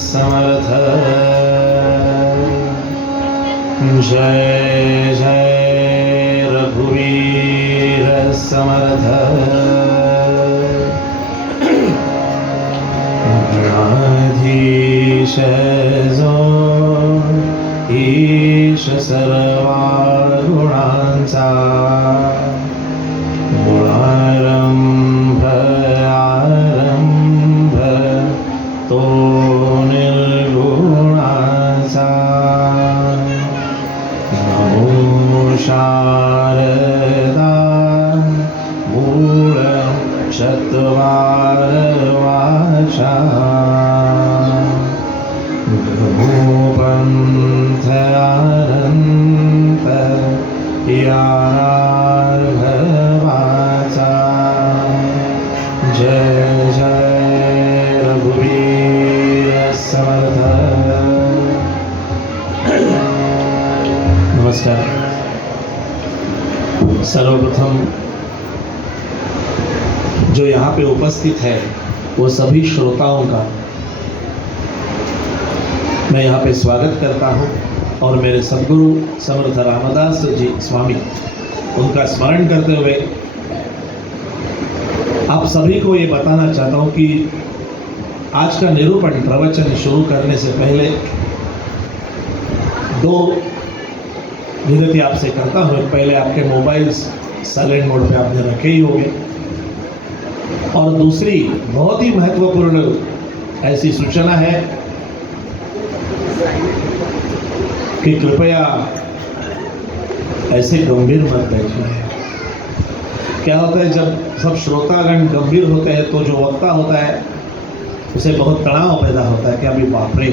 समर्थ। जय जय रघुवीर समर्थ। गणाधीश जो ईश सर्वागुणांचा, गुणारंभ आरंभ तो निर्गुणाचा। नमो शारदा मूळ चत्वार वाचा, पंथ अनंत यार्घवाचा। जय जय रघुवीर समर्थ। नमस्कार। सर्वप्रथम जो यहाँ पे उपस्थित है वो सभी श्रोताओं का मैं यहाँ पे स्वागत करता हूँ और मेरे सद्गुरु समर्थ रामदास जी स्वामी उनका स्मरण करते हुए आप सभी को ये बताना चाहता हूँ कि आज का निरूपण प्रवचन शुरू करने से पहले दो विनती आपसे करता हूँ। पहले आपके मोबाइल्स साइलेंट मोड पे आपने रखे ही होंगे, और दूसरी बहुत ही महत्वपूर्ण ऐसी सूचना है कि कृपया ऐसे गंभीर मत बैठिए। क्या होता है, जब सब श्रोतागण गंभीर होते हैं तो जो वक्ता होता है उसे बहुत तनाव पैदा होता है कि अभी बाप रे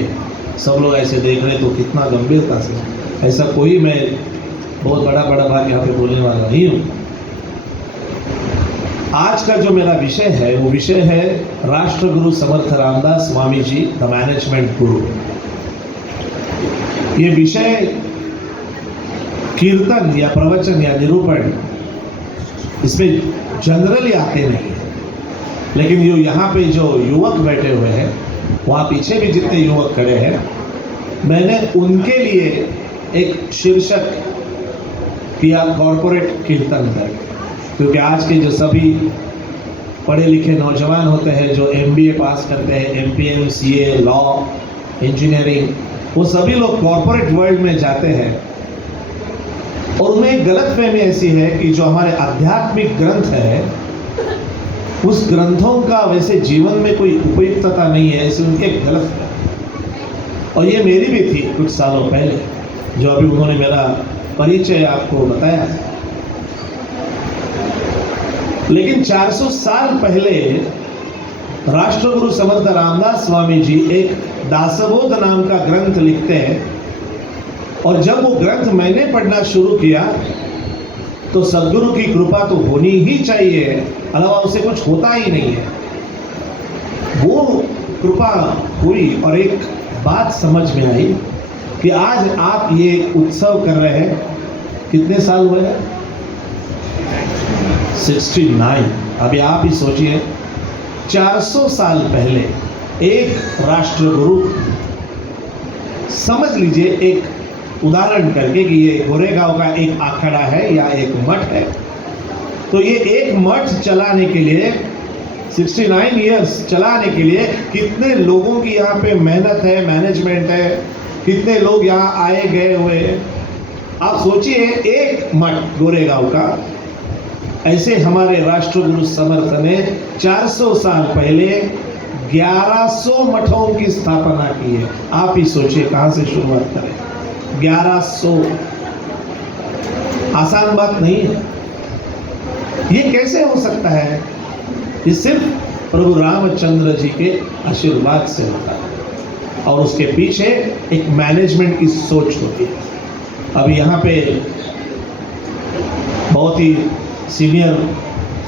सब लोग ऐसे देख रहे तो कितना गंभीरता से। ऐसा कोई मैं बहुत बड़ा बात यहाँ पे बोलने वाला नहीं हूँ। आज का जो मेरा विषय है वो विषय है राष्ट्रगुरु समर्थ रामदास स्वामी जी द मैनेजमेंट गुरु। ये विषय कीर्तन या प्रवचन या निरूपण इसमें जनरली आते नहीं है, लेकिन जो यहाँ पे जो युवक बैठे हुए हैं, वहाँ पीछे भी जितने युवक खड़े हैं, मैंने उनके लिए एक शीर्षक किया कॉर्पोरेट कीर्तन करके। क्योंकि आज के जो सभी पढ़े लिखे नौजवान होते हैं जो MBA पास करते हैं, MPM, CA, लॉ, इंजीनियरिंग, वो सभी लोग कॉर्पोरेट वर्ल्ड में जाते हैं और उनमें एक गलतफहमी ऐसी है कि जो हमारे आध्यात्मिक ग्रंथ है उस ग्रंथों का वैसे जीवन में कोई उपयुक्तता नहीं है, ऐसे उनके गलत है। और ये मेरी भी थी कुछ सालों पहले, जो अभी उन्होंने मेरा परिचय आपको बताया। लेकिन 400 साल पहले राष्ट्रगुरु समर्थ रामदास स्वामी जी एक दासबोध नाम का ग्रंथ लिखते हैं, और जब वो ग्रंथ मैंने पढ़ना शुरू किया तो सद्गुरु की कृपा तो होनी ही चाहिए, अलावा उसे कुछ होता ही नहीं है। वो कृपा हुई और एक बात समझ में आई कि आज आप ये उत्सव कर रहे हैं। कितने साल हुए? 69। अभी आप ही सोचिए, 400 साल पहले एक राष्ट्रगुरु, समझ लीजिए एक उदाहरण करके कि ये गोरेगांव का एक आखड़ा है या एक मठ है, तो ये एक मठ चलाने के लिए 69 इयर्स चलाने के लिए कितने लोगों की यहाँ पे मेहनत है, मैनेजमेंट है, कितने लोग यहाँ आए गए हुए हैं। आप सोचिए एक मठ गोरेगांव का, ऐसे हमारे राष्ट्रगुरु समर्थ ने 400 साल पहले 1100 मठों की स्थापना की है। आप ही सोचिए कहाँ से शुरुआत करें। 1100 आसान बात नहीं है। ये कैसे हो सकता है? ये सिर्फ प्रभु रामचंद्र जी के आशीर्वाद से होता है, और उसके पीछे एक मैनेजमेंट की सोच होती है। अभी यहाँ पे बहुत ही सीनियर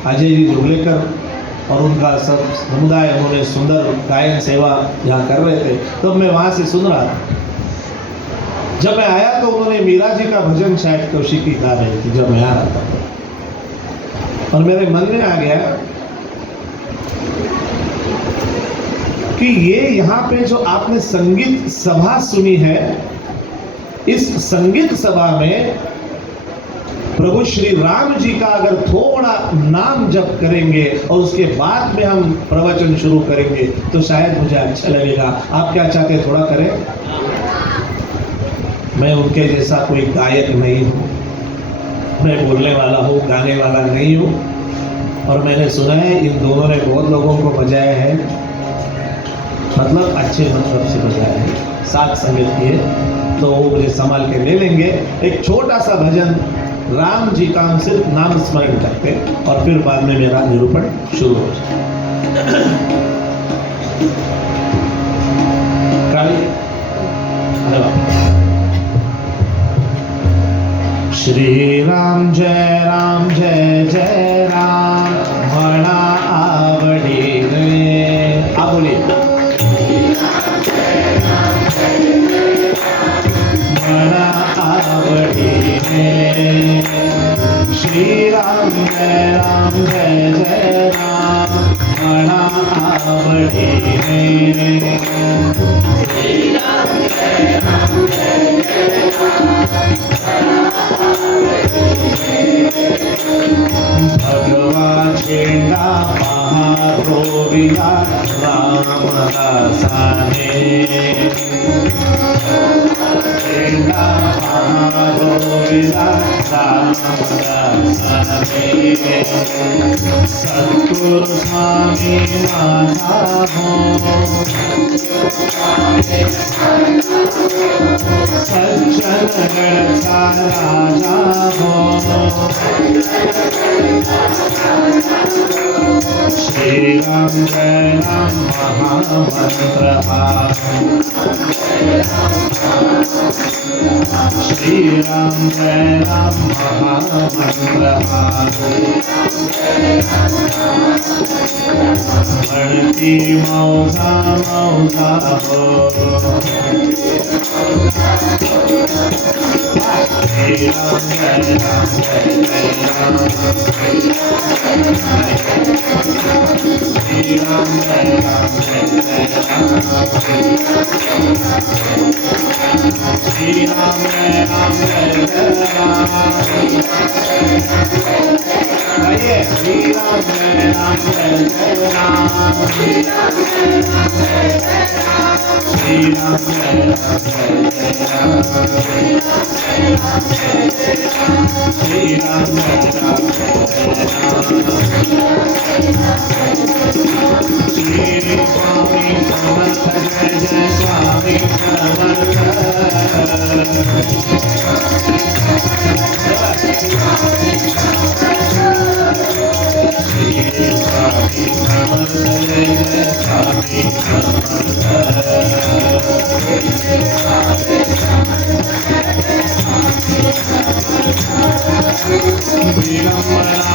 अजय जी जोगलेकर और उनका सब समुदाय, उन्होंने सुंदर गायन सेवा जहाँ कर रहे थे, तो मैं वहाँ से सुन रहा था। जब मैं आया तो उन्होंने मीरा जी का भजन शायद कौशिकी गा रही थी जब मैं आ रहा था, और मेरे मन में आ गया कि ये यहाँ पे जो आपने संगीत सभा सुनी है, इस संगीत सभा में प्रभु श्री राम जी का अगर थोड़ा नाम जप करेंगे और उसके बाद में हम प्रवचन शुरू करेंगे तो शायद मुझे अच्छा लगेगा। आप क्या चाहते हैं, थोड़ा करें? मैं उनके जैसा कोई गायक नहीं हूँ, मैं बोलने वाला हूँ, गाने वाला नहीं हूँ। और मैंने सुना है इन दोनों ने बहुत लोगों को बजाया है, मतलब अच्छे मतलब से बजाया है, साथ संगीत किए, तो वो मुझे संभाल के ले लेंगे। एक छोटा सा भजन राम जी का हम सिर्फ नाम स्मरण करते और फिर बाद में मेरा निरूपण शुरू हो जाए। श्री राम जय जय राम, बड़ा आवड़ी रे। आप बोलिए, बड़ा आवड़ी रे। श्री राम जय राम, बड़ा आवड़ी रे। श्री राम जय भगवान चेंडा महारोविया राम दासाने, चेंडा महारोविया राम दासाने। सद्गुरु स्वामी माता हो, सज्जन गण का राजा हो। श्री राम जय राम महामंत्र, श्री राम जय राम महामंत्र। बढ़ती मौजा मौजा हो, श्री राम जय राम जय राम, श्री राम जय राम जय राम, श्री राम जय राम जय राम। आइए, श्री राम जय राम जय राम, श्री राम जय राम जय राम, श्री राम जय राम जय राम, श्री राम जय राम जय राम। श्री स्वामी समर्थ जय जय स्वामी समर्थ, श्री स्वामी समर्थ जय जय स्वामी दिगंबरा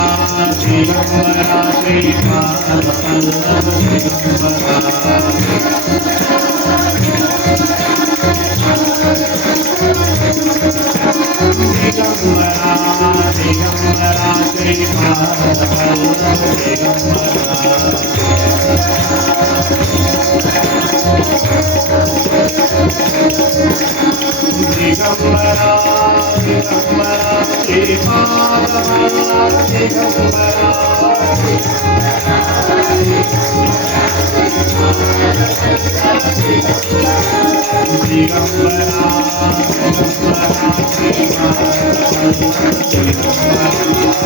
दिगंबरा श्रीपाद वल्लभ दिगंबरा, दिगंबरा दिगंबरा श्रीपाद वल्लभ दिगंबरा। दिगंबरा दिगंबरा श्रीपाद वल्लभ दिगंबरा, दिगंबरा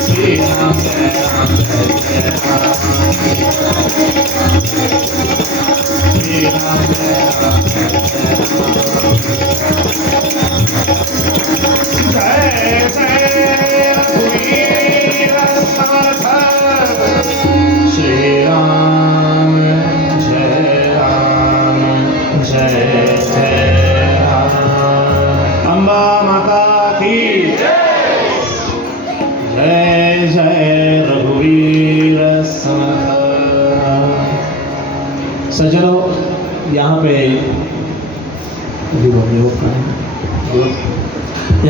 दिगंबरा श्रीपाद वल्लभ सज्जनों, यहाँ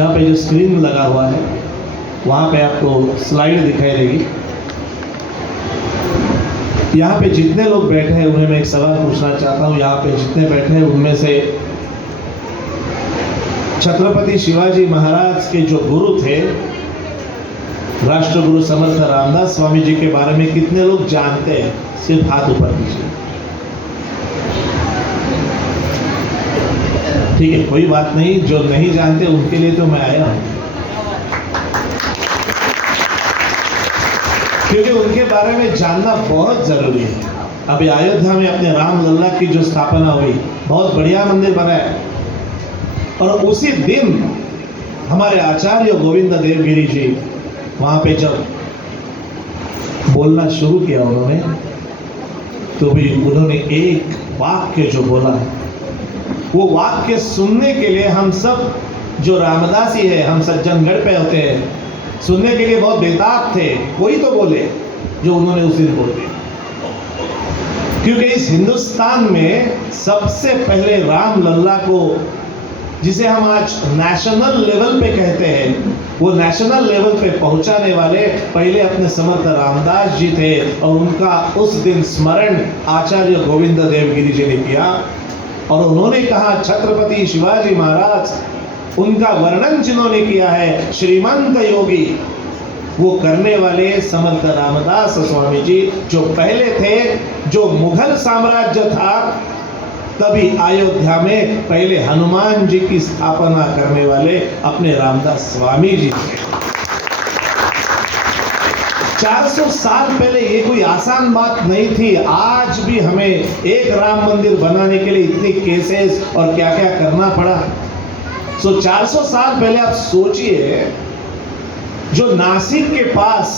पे जो स्क्रीन लगा हुआ है वहाँ पे आपको स्लाइड दिखाई देगी। यहाँ पे जितने लोग बैठे हैं उन्हें मैं एक सवाल पूछना चाहता हूँ। यहाँ पे जितने बैठे हैं उनमें से छत्रपति शिवाजी महाराज के जो गुरु थे, राष्ट्रगुरु समर्थ रामदास स्वामी जी के बारे में कितने लोग जानते हैं? सिर्फ हाथ ऊपर कीजिए। ठीक है, कोई बात नहीं, जो नहीं जानते उनके लिए तो मैं आया हूं, क्योंकि उनके बारे में जानना बहुत जरूरी है। अभी अयोध्या में अपने राम लल्ला की जो स्थापना हुई, बहुत बढ़िया मंदिर बना है, और उसी दिन हमारे आचार्य गोविंद देवगिरी जी वहां पे जब बोलना शुरू किया उन्होंने, तो भी उन्होंने एक वाक्य जो बोला, वो वाक्य सुनने के लिए हम सब जो रामदासी है, हम सज्जनगढ़ पे होते हैं, सुनने के लिए बहुत बेताब थे। वही तो बोले जो उन्होंने उस दिन बोले, क्योंकि इस हिंदुस्तान में सबसे पहले राम लल्ला को, जिसे हम आज नेशनल लेवल पे कहते हैं, वो नेशनल लेवल पे पहुंचाने वाले पहले अपने समर्थ रामदास जी थे, और उनका उस दिन स्मरण आचार्य गोविंद देवगिरी जी ने किया। और उन्होंने कहा छत्रपति शिवाजी महाराज, उनका वर्णन जिन्होंने किया है श्रीमंत योगी, वो करने वाले समर्थ रामदास स्वामी जी, जो पहले थे, जो मुगल साम्राज्य था, तभी अयोध्या में पहले हनुमान जी की स्थापना करने वाले अपने रामदास स्वामी जी थे। 400 साल पहले ये कोई आसान बात नहीं थी। आज भी हमें एक राम मंदिर बनाने के लिए इतने केसेस और क्या क्या करना पड़ा। 400 साल पहले आप सोचिए, जो नासिक के पास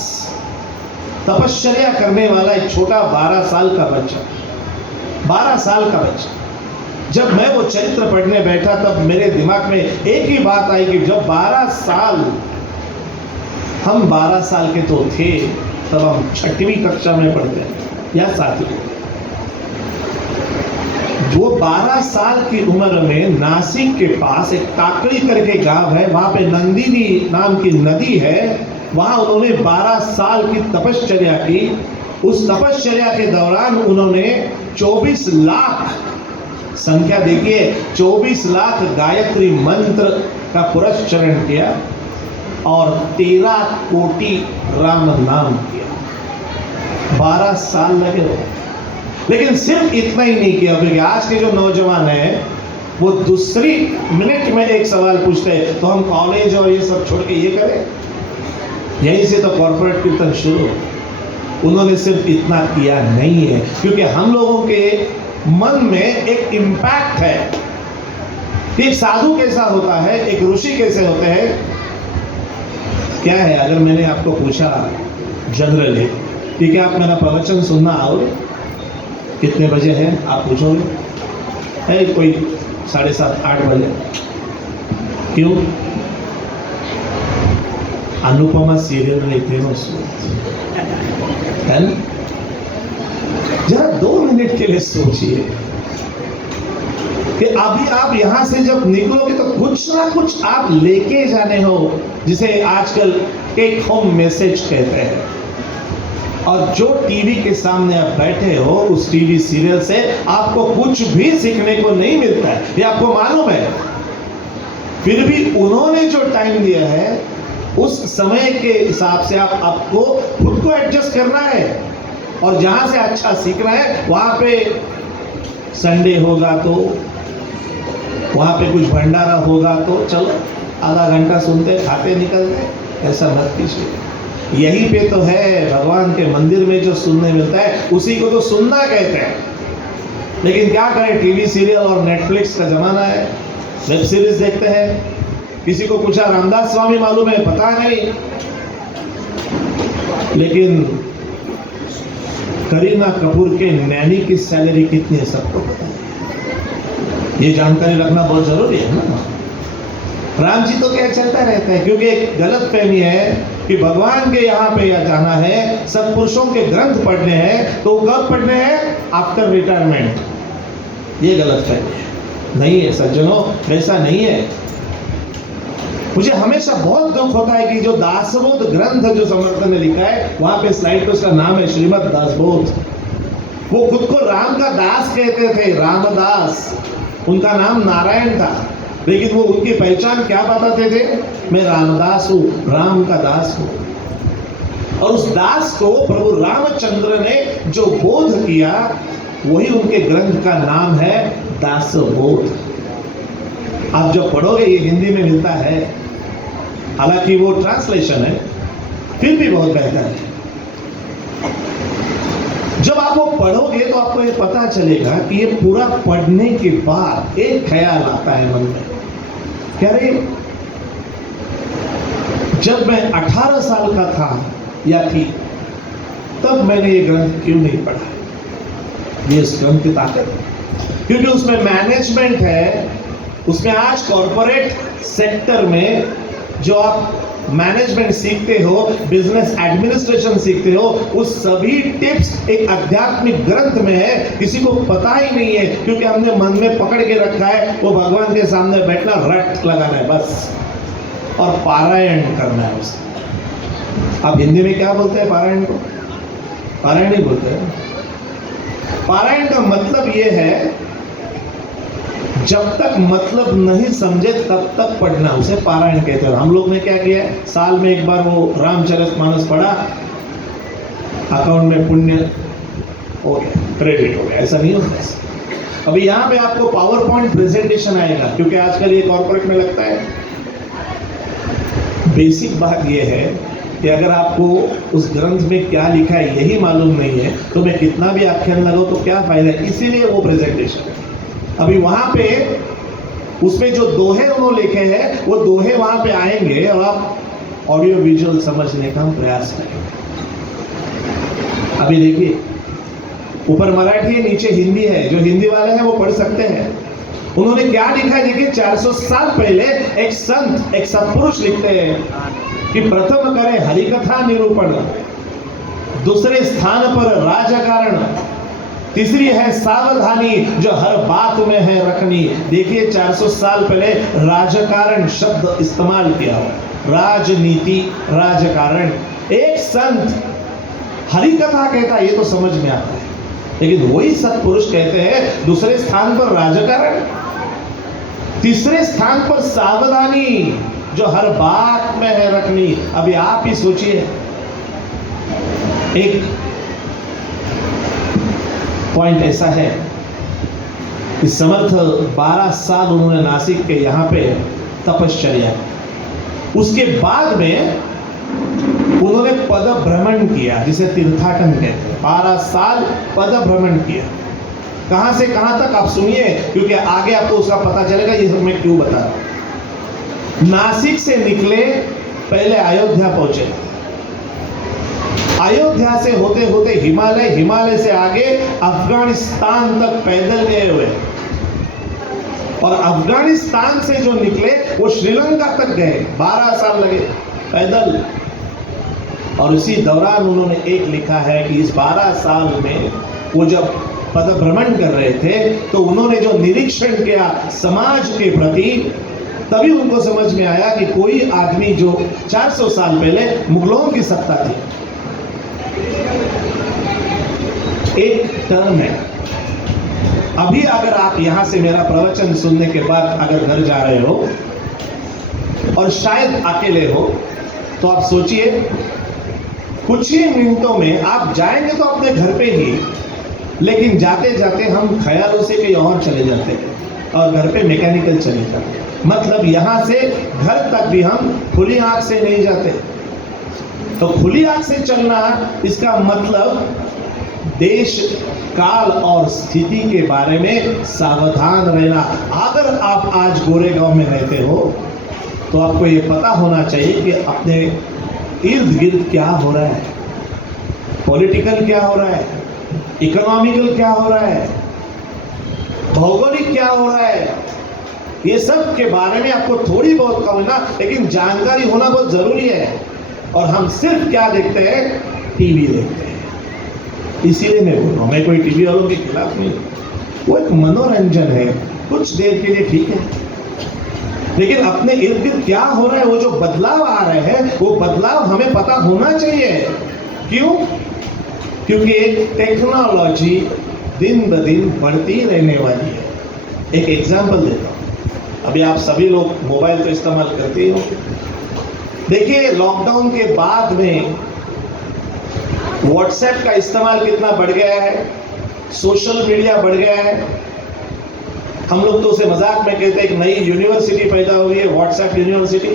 तपश्चर्या करने वाला एक छोटा 12 साल का बच्चा, 12 साल का बच्चा, जब मैं वो चरित्र पढ़ने बैठा तब मेरे दिमाग में एक ही बात आई कि जब 12 साल, हम 12 साल के तो थे, तब हम 6वीं कक्षा में पढ़ते हैं या 7वीं। वो 12 साल की उम्र में नासिक के पास एक टाकड़ी करके गांव है, वहां पे नंदिनी नाम की नदी है, वहां उन्होंने 12 साल की तपश्चर्या की। उस तपश्चर्या के दौरान उन्होंने 24 लाख, संख्या देखिए, 24 लाख गायत्री मंत्र का पुरस्चरण किया और 13 कोटि राम नाम किया। 12 साल लगे हो। लेकिन सिर्फ इतना ही नहीं किया, क्योंकि आज के जो नौजवान हैं वो दूसरी मिनट में एक सवाल पूछते हैं, तो हम कॉलेज और ये सब छोड़ के ये करें, यहीं से तो कॉर्पोरेट कीर्तन शुरू। उन्होंने सिर्फ इतना किया नहीं है, क्योंकि हम लोगों के मन में एक इम्पैक्ट है कि एक साधु कैसा होता है, एक ऋषि कैसे होते हैं। क्या है, अगर मैंने आपको पूछा जनरली कि क्या आप मेरा प्रवचन सुनना आओगे, कितने बजे है आप पूछोगे? है कोई 7:30 8 बजे। क्यों? अनुपमा सीरियल में फेमस है ना? जरा 2 मिनट के लिए सोचिए कि अभी आप यहां से जब निकलोगे तो कुछ ना कुछ आप लेके जाने हो, जिसे आजकल टेक होम मैसेज कहते हैं। और जो टीवी के सामने आप बैठे हो, उस टीवी सीरियल से आपको कुछ भी सीखने को नहीं मिलता है, ये आपको मालूम है। फिर भी उन्होंने जो टाइम दिया है, उस समय के हिसाब से आपको खुद को एडजस्ट करना है, और जहां से अच्छा सीखना है वहां पे संडे होगा तो वहां पे कुछ भंडारा होगा तो चलो आधा घंटा सुनते खाते निकलते, ऐसा मत कीजिए। यही पे तो है भगवान के मंदिर में जो सुनने मिलता है, उसी को तो सुनना कहते हैं। लेकिन क्या करें, टीवी सीरियल और नेटफ्लिक्स का जमाना है, वेब सीरीज देखते हैं। किसी को पूछा रामदास स्वामी मालूम है, पता नहीं, लेकिन करीना कपूर के नैनी की सैलरी कितनी है सबको पता है। ये जानकारी रखना बहुत जरूरी है ना। राम जी तो क्या चलता रहता है, क्योंकि एक गलत फहमी है कि भगवान के यहाँ पे या जाना है, सत्पुरुषों के ग्रंथ पढ़ने हैं, तो कब पढ़ने हैं? After retirement. ये गलत फहमी है, नहीं है सज्जनों, ऐसा नहीं है। मुझे हमेशा बहुत दुख होता है कि जो दासबोध ग्रंथ जो समर्थ ने लिखा है, वहां पे स्लाइड पे उसका नाम है श्रीमद दासबोध। वो खुद को राम का दास कहते थे, रामदास। उनका नाम नारायण था, लेकिन वो उनकी पहचान क्या बताते थे? मैं रामदास हूँ, राम का दास हूँ। और उस दास को प्रभु रामचंद्र ने जो बोध किया, वही उनके ग्रंथ का नाम है दासबोध। आप जब पढ़ोगे, ये हिंदी में मिलता है, हालांकि वो ट्रांसलेशन है, फिर भी बहुत बेहतर है। जब आप वो पढ़ोगे तो आपको ये पता चलेगा कि ये पूरा पढ़ने के बाद एक ख्याल आता है मन में, कह रहे जब मैं 18 साल का था या थी, तब मैंने ये ग्रंथ क्यों नहीं पढ़ा। ये इस ग्रंथ की ताकत है, क्योंकि उसमें मैनेजमेंट है, उसमें आज कॉर्पोरेट सेक्टर में जो आप मैनेजमेंट सीखते हो, बिजनेस एडमिनिस्ट्रेशन सीखते हो, उस सभी टिप्स एक आध्यात्मिक ग्रंथ में है। किसी को पता ही नहीं है, क्योंकि हमने मन में पकड़ के रखा है वो भगवान के सामने बैठना, रट लगाना है बस, और पारायण करना है उसे। आप हिंदी में क्या बोलते हैं पारायण को? पारायण ही बोलते हैं। पारायण का मतलब ये है, जब तक मतलब नहीं समझे तब तक पढ़ना, उसे पारायण कहते हैं। हम लोग ने क्या किया है, साल में एक बार वो रामचरितमानस पढ़ा, अकाउंट में पुण्य हो गया, क्रेडिट हो गया। ऐसा नहीं होता। अभी यहाँ पे आपको पावर पॉइंट प्रेजेंटेशन आएगा, क्योंकि आजकल ये कॉर्पोरेट में लगता है। बेसिक बात ये है कि अगर आपको उस ग्रंथ में क्या लिखा है यही मालूम नहीं है, तो मैं कितना भी आख्यान लगाऊं तो क्या फायदा है। इसीलिए वो प्रेजेंटेशन है। अभी वहां पे उसमें जो दोहे उन्होंने लिखे हैं, वो दोहे वहां पे आएंगे और आप ऑडियो विजुअल समझने का प्रयास करेंगे। अभी देखिए, ऊपर मराठी है, नीचे हिंदी है। जो हिंदी वाले हैं वो पढ़ सकते हैं। उन्होंने क्या लिखा है देखिए। 400 साल पहले एक संत, एक सत्पुरुष लिखते हैं कि प्रथम करें हरिकथा निरूपण, दूसरे स्थान पर राजकारण, तीसरी है सावधानी जो हर बात में है रखनी। देखिए 400 साल पहले राजकारण शब्द इस्तेमाल किया हुआ, राजनीति, राजकारण। एक संत हरिकथा कहता है, ये तो समझ में आता है, लेकिन वही सत्पुरुष कहते हैं दूसरे स्थान पर राजकारण, तीसरे स्थान पर सावधानी जो हर बात में है रखनी। अभी आप ही सोचिए, एक पॉइंट ऐसा है कि समर्थ 12 साल उन्होंने नासिक के यहाँ पे तपश्चर्या, उसके बाद में उन्होंने पद भ्रमण किया, जिसे तीर्थाटन कहते हैं। 12 साल पद भ्रमण किया। कहां से कहां तक आप सुनिए, क्योंकि आगे आपको उसका पता चलेगा ये सब मैं क्यों बता रहा हूं। नासिक से निकले, पहले अयोध्या पहुंचे, अयोध्या से होते होते हिमालय, हिमालय से आगे अफगानिस्तान तक पैदल गए हुए, और अफगानिस्तान से जो निकले वो श्रीलंका तक गए। 12 साल लगे पैदल। और इसी दौरान उन्होंने एक लिखा है कि इस 12 साल में वो जब पद भ्रमण कर रहे थे तो उन्होंने जो निरीक्षण किया समाज के प्रति, तभी उनको समझ में आया कि कोई आदमी जो 400 साल पहले मुगलों की सत्ता थी, एक टर्म है। अभी अगर आप यहां से मेरा प्रवचन सुनने के बाद अगर घर जा रहे हो और शायद अकेले हो, तो आप सोचिए कुछ ही मिनटों में आप जाएंगे तो अपने घर पे ही, लेकिन जाते जाते हम ख्यालों से कहीं और चले जाते हैं और घर पे मैकेनिकल चले जाते हैं। मतलब यहां से घर तक भी हम खुली आंख से नहीं जाते। तो खुली आंख से चलना, इसका मतलब देश काल और स्थिति के बारे में सावधान रहना। अगर आप आज गोरेगांव में रहते हो तो आपको ये पता होना चाहिए कि अपने इर्द गिर्द क्या हो रहा है, पॉलिटिकल क्या हो रहा है, इकोनॉमिकल क्या हो रहा है, भौगोलिक क्या हो रहा है, ये सब के बारे में आपको थोड़ी बहुत कम ना, लेकिन जानकारी होना बहुत जरूरी है। और हम सिर्फ क्या देखते हैं, टीवी देखते हैं। इसीलिए मैं बोल रहा हूँ, मैं कोई टीवी वालों के खिलाफ नहीं, वो एक मनोरंजन है, कुछ देर के लिए ठीक है, लेकिन अपने इर्द गिर्द क्या हो रहा है, वो जो बदलाव आ रहे हैं, वो बदलाव हमें पता होना चाहिए। क्यों? क्योंकि एक टेक्नोलॉजी दिन ब दिन बढ़ती रहने वाली है। एक एग्जाम्पल देता हूँ, अभी आप सभी लोग मोबाइल तो इस्तेमाल करते हो। देखिए, लॉकडाउन के बाद में व्हाट्सएप का इस्तेमाल कितना बढ़ गया है, सोशल मीडिया बढ़ गया है। हम लोग तो उसे मजाक में कहते हैं एक नई यूनिवर्सिटी पैदा हुई है, व्हाट्सएप यूनिवर्सिटी,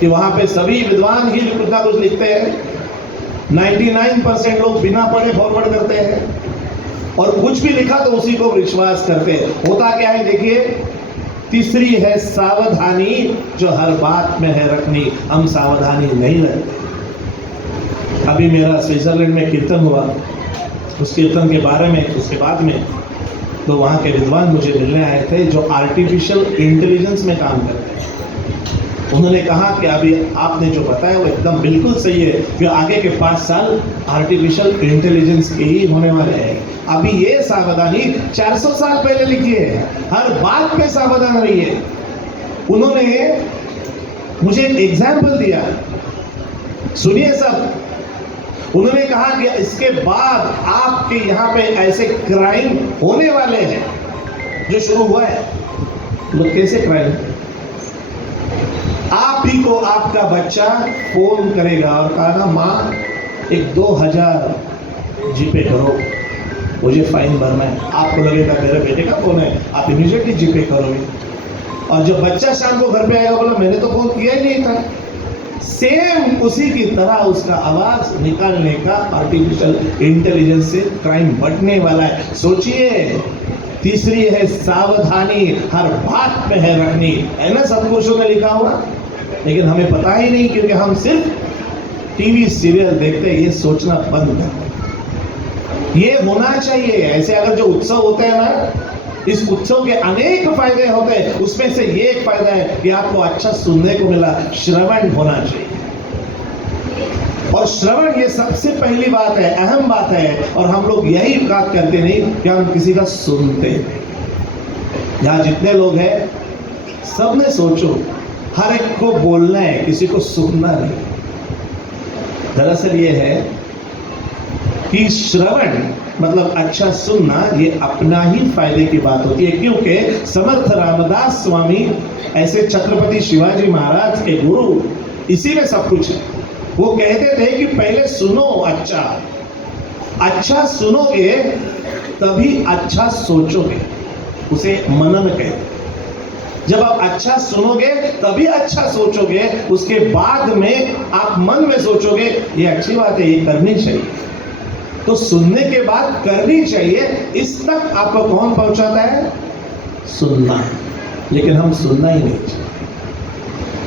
कि वहां पे सभी विद्वान ही कुछ ना कुछ लिखते हैं। 99% लोग बिना पढ़े फॉरवर्ड करते हैं और कुछ भी लिखा तो उसी को विश्वास करते हैं। होता क्या है देखिए, तीसरी है सावधानी, जो हर बात में है रखनी। हम सावधानी नहीं रखते। अभी मेरा स्विट्जरलैंड में कीर्तन हुआ, उस कीर्तन के बारे में उसके बाद में तो वहाँ के विद्वान मुझे मिलने आए थे जो आर्टिफिशियल इंटेलिजेंस में काम करते हैं। उन्होंने कहा कि अभी आपने जो बताया वो एकदम बिल्कुल सही है कि आगे के 5 साल आर्टिफिशियल इंटेलिजेंस के ही होने वाले हैं। अभी ये सावधानी 400 साल पहले लिखी है, हर बात पे सावधान रहिए। उन्होंने मुझे एक एग्जाम्पल दिया, सुनिए सब। उन्होंने कहा कि इसके बाद आपके यहाँ पे ऐसे क्राइम होने वाले हैं जो शुरू हुआ है। लोग कैसे क्राइम? आप ही को आपका बच्चा फोन करेगा और कहा ना, माँ एक 2000 जीपे करो, मुझे फाइन भरना है। आपको लगेगा मेरे बेटे का फोन है, आप इमीडिएटली जीपे करोगे। और जब बच्चा शाम को घर पे आएगा, बोला मैंने तो फोन किया ही नहीं था। सेम उसी की तरह उसका आवाज निकालने का आर्टिफिशियल इंटेलिजेंस से क्राइम बढ़ने वाला है। सोचिए, तीसरी है सावधानी, हर बात में है रखनी, है ना, सब कुछ में लिखा हुआ, लेकिन हमें पता ही नहीं क्योंकि हम सिर्फ टीवी सीरियल देखते हैं। ये सोचना बंद कर, ये होना चाहिए। ऐसे अगर जो उत्सव होते हैं ना, इस उत्सव के अनेक फायदे होते हैं, उसमें से ये एक फायदा है कि आपको अच्छा सुनने को मिला, श्रवण होना चाहिए। और श्रवण ये सबसे पहली बात है, अहम बात है। और हम लोग यही बात करते नहीं कि हम किसी का सुनते हैं। यहाँ जितने लोग हैं, सबने सोचो, हर एक को बोलना है, किसी को सुनना नहीं। दरअसल ये है कि श्रवण मतलब अच्छा सुनना, ये अपना ही फायदे की बात होती है। क्योंकि समर्थ रामदास स्वामी ऐसे छत्रपति शिवाजी महाराज के गुरु, इसी में सब कुछ है। वो कहते थे कि पहले सुनो, अच्छा सुनोगे तभी अच्छा सोचोगे, उसे मनन कहते। जब आप अच्छा सुनोगे तभी अच्छा सोचोगे, उसके बाद में आप मन में सोचोगे ये अच्छी बात है, ये करनी चाहिए। तो सुनने के बाद करनी चाहिए, इस तक आपको कौन पहुंचाता है? सुनना। लेकिन हम सुनना ही नहीं चाहिए।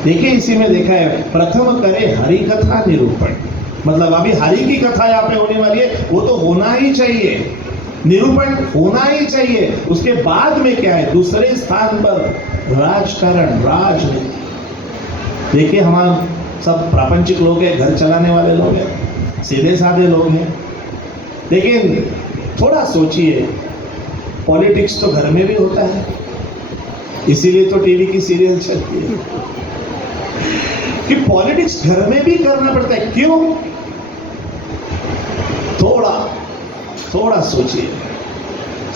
देखिए, इसी में देखा है, प्रथम करे हरि कथा निरूपण, मतलब अभी हरि की कथा यहाँ पे होने वाली है, वो तो होना ही चाहिए, निरूपण होना ही चाहिए। उसके बाद में क्या है? दूसरे स्थान पर राजकारण, राजनीति। देखिए, हम सब प्रापंचिक लोग हैं, घर चलाने वाले लोग हैं, सीधे साधे लोग हैं, लेकिन थोड़ा सोचिए, पॉलिटिक्स तो घर में भी होता है, इसीलिए तो टीवी की सीरियल चलती है कि पॉलिटिक्स घर में भी करना पड़ता है। क्यों? थोड़ा सोचिए,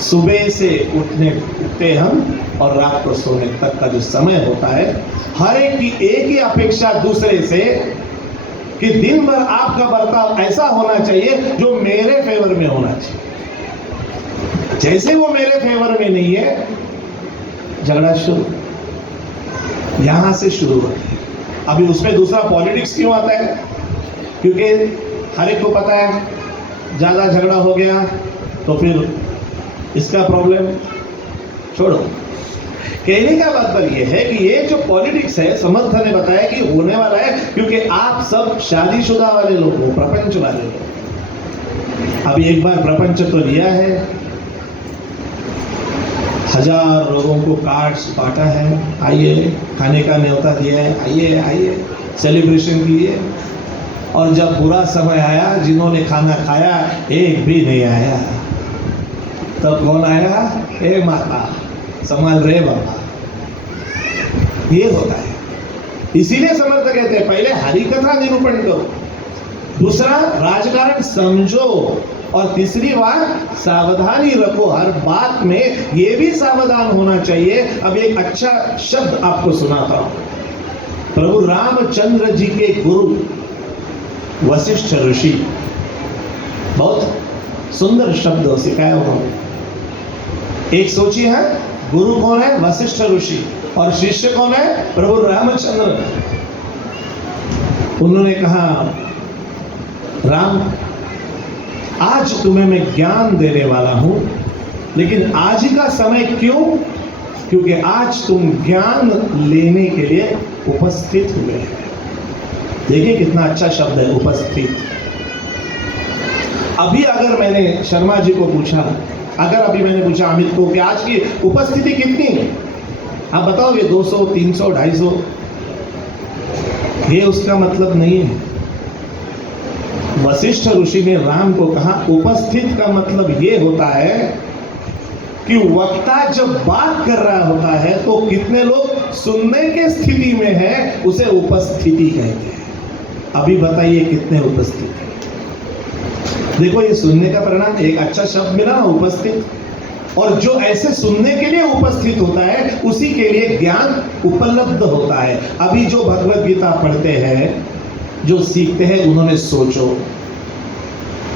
सुबह से उठते हम और रात को सोने तक का जो समय होता है, हर एक की एक ही अपेक्षा दूसरे से कि दिन भर आपका बर्ताव ऐसा होना चाहिए जो मेरे फेवर में होना चाहिए। जैसे वो मेरे फेवर में नहीं है, झगड़ा शुरू, यहां से शुरू होता है। अभी उसमें दूसरा पॉलिटिक्स क्यों आता है? क्योंकि हर एक को पता है ज़्यादा झगड़ा हो गया तो फिर इसका प्रॉब्लम छोड़ो। कहने का मतलब ये है कि ये जो पॉलिटिक्स है, समर्थ ने बताया कि होने वाला है, क्योंकि आप सब शादीशुदा वाले लोग हो, प्रपंच वाले लोग। अभी एक बार प्रपंच तो लिया है, 1000 लोगों को कार्ड्स बांटा है, आइए, खाने का न्योता दिया है, आइए आइए, सेलिब्रेशन किए। और जब बुरा समय आया, जिन्होंने खाना खाया एक भी नहीं आया। तब कौन आया? हे माता संभाल रहे बाबा। ये होता है। इसीलिए समर्थ कहते हैं पहले हरि कथा निरूपण करो, दूसरा राजकारण समझो, और तीसरी बात सावधानी रखो। हर बात में ये भी सावधान होना चाहिए। अब एक अच्छा शब्द आपको सुनाता हूं। प्रभु रामचंद्र जी के गुरु वशिष्ठ ऋषि, बहुत सुंदर शब्द सिखाया उन्होंने। एक सोचिए है, गुरु कौन है? वशिष्ठ ऋषि, और शिष्य कौन है? प्रभु रामचंद्र। उन्होंने कहा, राम, आज तुम्हें मैं ज्ञान देने वाला हूं, लेकिन आज ही का समय क्यों? क्योंकि आज तुम ज्ञान लेने के लिए उपस्थित हुए हैं। देखिए कितना अच्छा शब्द है, उपस्थित। अभी अगर मैंने शर्मा जी को पूछा, अगर अभी मैंने पूछा अमित को कि आज की उपस्थिति कितनी है, आप बताओगे 200, 300, 250। ये उसका मतलब नहीं है। वशिष्ठ ऋषि ने राम को कहा, उपस्थित का मतलब ये होता है कि वक्ता जब बात कर रहा होता है तो कितने लोग सुनने के स्थिति में है, उसे उपस्थिति कहते हैं। अभी बताइए कितने उपस्थित हैं? देखो ये सुनने का परिणाम, एक अच्छा शब्द मिला ना, उपस्थित। और जो ऐसे सुनने के लिए उपस्थित होता है उसी के लिए ज्ञान उपलब्ध होता है। अभी जो भगवत गीता पढ़ते हैं, जो सीखते हैं, उन्होंने सोचो,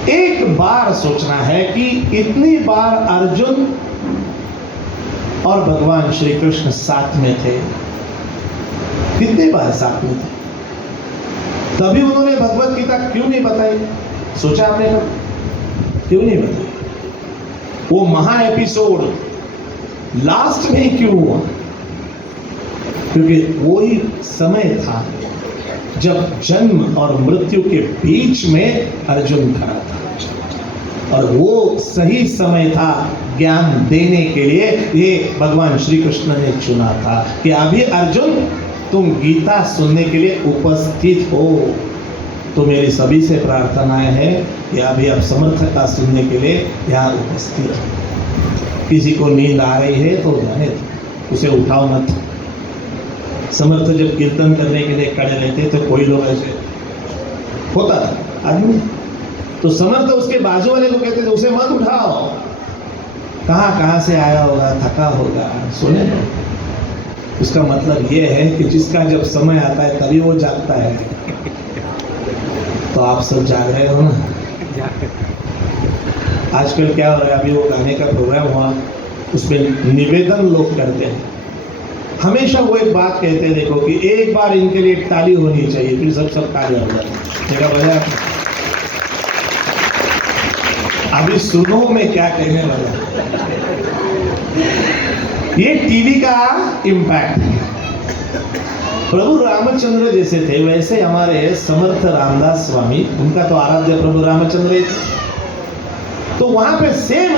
एक बार सोचना है कि इतनी बार अर्जुन और भगवान श्री कृष्ण साथ में थे, कितनी बार साथ में थे, तभी उन्होंने भगवत गीता क्यों नहीं बताई? सोचा आपने क्यों नहीं बताई? वो महा एपिसोड लास्ट में क्यों हुआ? क्योंकि वही समय था जब जन्म और मृत्यु के बीच में अर्जुन खड़ा था, और वो सही समय था ज्ञान देने के लिए। ये भगवान श्री कृष्ण ने चुना था कि अभी अर्जुन तुम गीता सुनने के लिए उपस्थित हो। तो मेरी सभी से प्रार्थनाएं हैं कि अभी आप समर्थकता सुनने के लिए यहाँ उपस्थित हो। किसी को नींद आ रही है तो जाने दो, उसे उठाओ मत। समर्थ जब कीर्तन करने के लिए खड़े रहते तो कोई लोग ऐसे होता था आदमी, तो समर्थ उसके बाजू वाले को कहते थे उसे मत उठाओ, कहाँ से आया होगा, थका होगा, सुने। उसका मतलब ये है कि जिसका जब समय आता है तभी वो जागता है। तो आप सब जाग रहे हो ना? आजकल क्या हो रहा है, अभी वो गाने का प्रोग्राम हुआ, उसमें निवेदन लोग करते हैं। हमेशा वो एक बात कहते हैं, देखो कि एक बार इनके लिए ताली होनी चाहिए, फिर सब ताली हो जाए। अभी सुनो मैं क्या कहने वाला। ये टीवी का इम्पैक्ट है। प्रभु रामचंद्र जैसे थे वैसे हमारे समर्थ रामदास स्वामी, उनका तो आराध्य प्रभु रामचंद्र ही थे। तो वहां पे सेम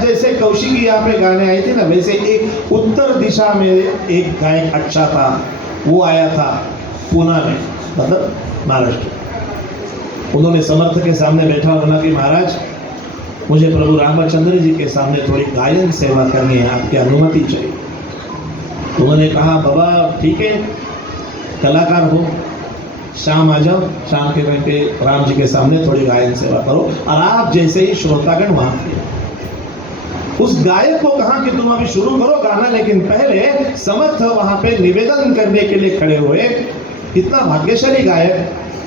जैसे कौशिकी यहाँ पे गाने आए थे ना, वैसे एक उत्तर दिशा में एक गायक अच्छा था, वो आया था पूना में, मतलब महाराष्ट्र। उन्होंने समर्थ के सामने बैठा और बोला कि महाराज मुझे प्रभु रामचंद्र जी के सामने थोड़ी गायन सेवा करनी है, आपकी अनुमति चाहिए। उन्होंने कहा बाबा ठीक है, कलाकार हो, शाम आ जाओ, शाम के टाइम पे राम जी के सामने थोड़ी गायन सेवा करो। और आप जैसे ही श्रोतागण वहां थे, उस गायक को कहा कि तुम अभी शुरू करो गाना, लेकिन पहले समर्थ वहां पे निवेदन करने के लिए खड़े हुए। कितना भाग्यशाली गायक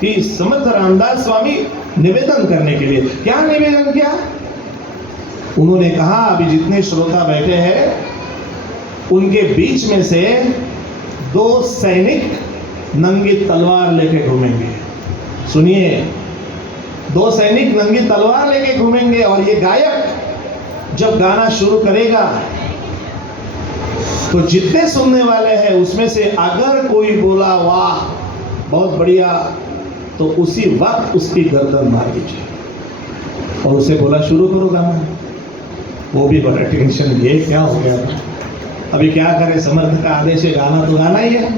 कि समर्थ रामदास स्वामी निवेदन करने के लिए। क्या निवेदन किया? उन्होंने कहा अभी जितने श्रोता बैठे हैं उनके बीच में से 2 सैनिक नंगी तलवार लेके घूमेंगे। सुनिए, दो सैनिक नंगी तलवार लेके घूमेंगे और ये गायक जब गाना शुरू करेगा तो जितने सुनने वाले हैं उसमें से अगर कोई बोला वाह बहुत बढ़िया, तो उसी वक्त उसकी गर्दन मार दीजिए और उसे बोला शुरू करो गाना। वो भी बड़ा टेंशन, ये क्या हो गया, अभी क्या करे, समर्थ का आदेश है, गाना तो गाना ही है।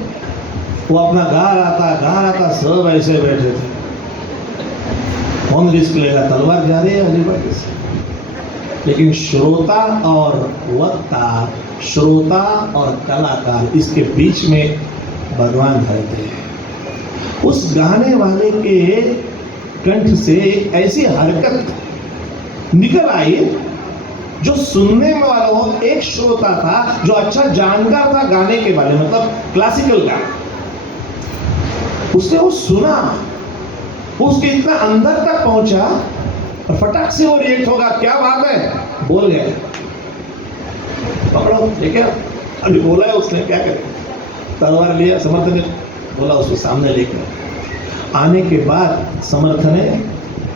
वो अपना गा रहा था, सब ऐसे बैठे थे, कौन रिस्क लेगा, तलवार जा रही है अलीबाग से। लेकिन श्रोता और वक्ता, श्रोता और कलाकार, इसके बीच में भगवान रहते हैं। उस गाने वाले के कंठ से ऐसी हरकत निकल आई जो सुनने वालों, एक श्रोता था जो अच्छा जानकार था गाने के बारे में, मतलब क्लासिकल गाना, उसने वो सुना, वो उसके इतना अंदर तक पहुंचा और फटाक से वो रिएक्ट होगा, क्या बात है, बोल गया, पकड़ो, ठीक है, अभी बोला है उसने, क्या करे, तलवार लिया, समर्थ ने बोला उसको सामने लेकर आने के बाद समर्थ ने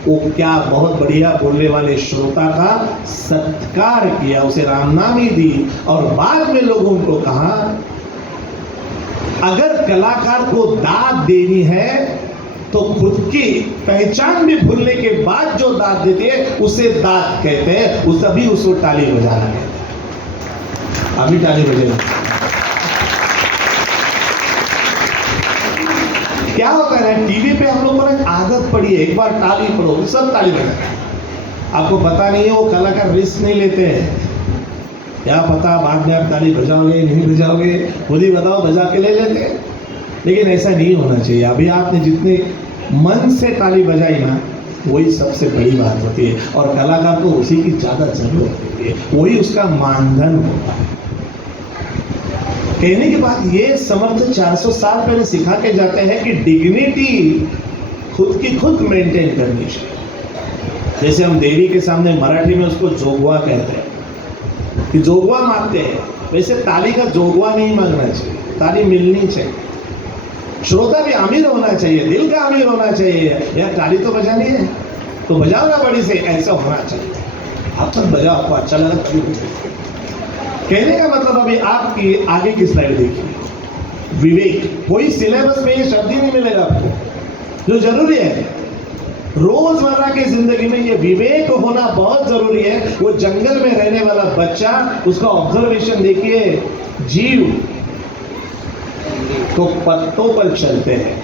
वो क्या बहुत बढ़िया बोलने वाले श्रोता का सत्कार किया, उसे रामनामी दी और बाद में लोगों को कहा अगर कलाकार को दाद देनी है तो खुद की पहचान भी भूलने के बाद जो दाद देते हैं उसे दाद कहते हैं, उस अभी उसको ताली बजाना कहते हैं। अभी ताली बजेगा। क्या होता है ना, टीवी पे हम लोग को ना आदत पड़ी है, एक बार ताली पड़ो सब ताली बजाते हैं। आपको पता नहीं है वो कलाकार रिस्क नहीं लेते हैं, क्या पता बाद में आप ताली बजाओगे नहीं बजाओगे, खुद ही बताओ, बजा के ले लेते हैं। लेकिन ऐसा नहीं होना चाहिए। अभी आपने जितने मन से ताली बजाई ना, वही सबसे बड़ी बात होती है और कलाकार को उसी की ज़्यादा जरूरत होती है, वही उसका मानधन होता है। कहने के बाद ये समर्थ 400 साल पहले सिखा के जाते हैं कि डिग्निटी खुद की खुद मेंटेन करनी चाहिए। जैसे हम देवी के सामने मराठी में उसको जोगवा कहते हैं कि जोगवा मांगते हैं, वैसे ताली का जोगवा नहीं मांगना चाहिए, ताली मिलनी चाहिए। श्रोता भी अमीर होना चाहिए, दिल का अमीर होना चाहिए, यार ताली तो बजानी है तो बजाओ ना बड़ी से, ऐसा होना चाहिए। आप सब बजाओ, आपको अच्छा लगा तभी बजाओ। कहने का मतलब अभी आपकी आगे की स्लाइड देखिए, विवेक। कोई सिलेबस में ये शब्द ही नहीं मिलेगा आपको, जो जरूरी है रोजमर्रा की जिंदगी में ये विवेक होना बहुत जरूरी है। वो जंगल में रहने वाला बच्चा, उसका ऑब्जर्वेशन देखिए, जीव तो पत्तों पर चलते हैं,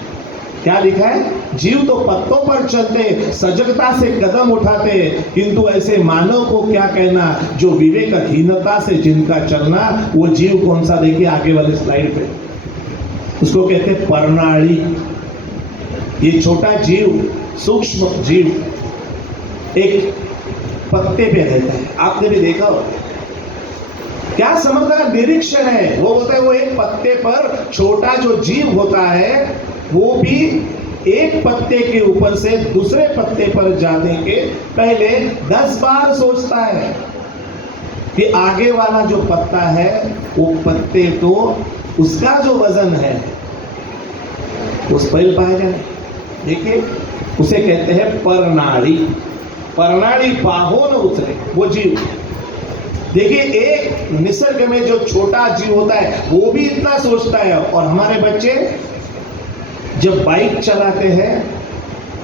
क्या लिखा है, जीव तो पत्तों पर चलते, सजगता से कदम उठाते, किंतु ऐसे मानव को क्या कहना जो विवेकहीनता से जिनका चलना, वो जीव कौन सा, देखिए आगे वाले स्लाइड पे, उसको कहते हैं परनाड़ी। ये छोटा जीव, सूक्ष्म जीव, एक पत्ते पे रहता है, आपने भी देखा हो। क्या समझ का निरीक्षण है, वो बोलता है वो एक पत्ते पर छोटा जो जीव होता है वो भी एक पत्ते के ऊपर से दूसरे पत्ते पर जाने के पहले 10 बार सोचता है कि आगे वाला जो पत्ता है वो पत्ते को उसका जो वजन है उस पर पाएगा। देखिए उसे कहते हैं परनाड़ी। परनाड़ी बाहों न उतरे वो जीव। देखिए एक निसर्ग में जो छोटा जीव होता है वो भी इतना सोचता है, और हमारे बच्चे जब बाइक चलाते हैं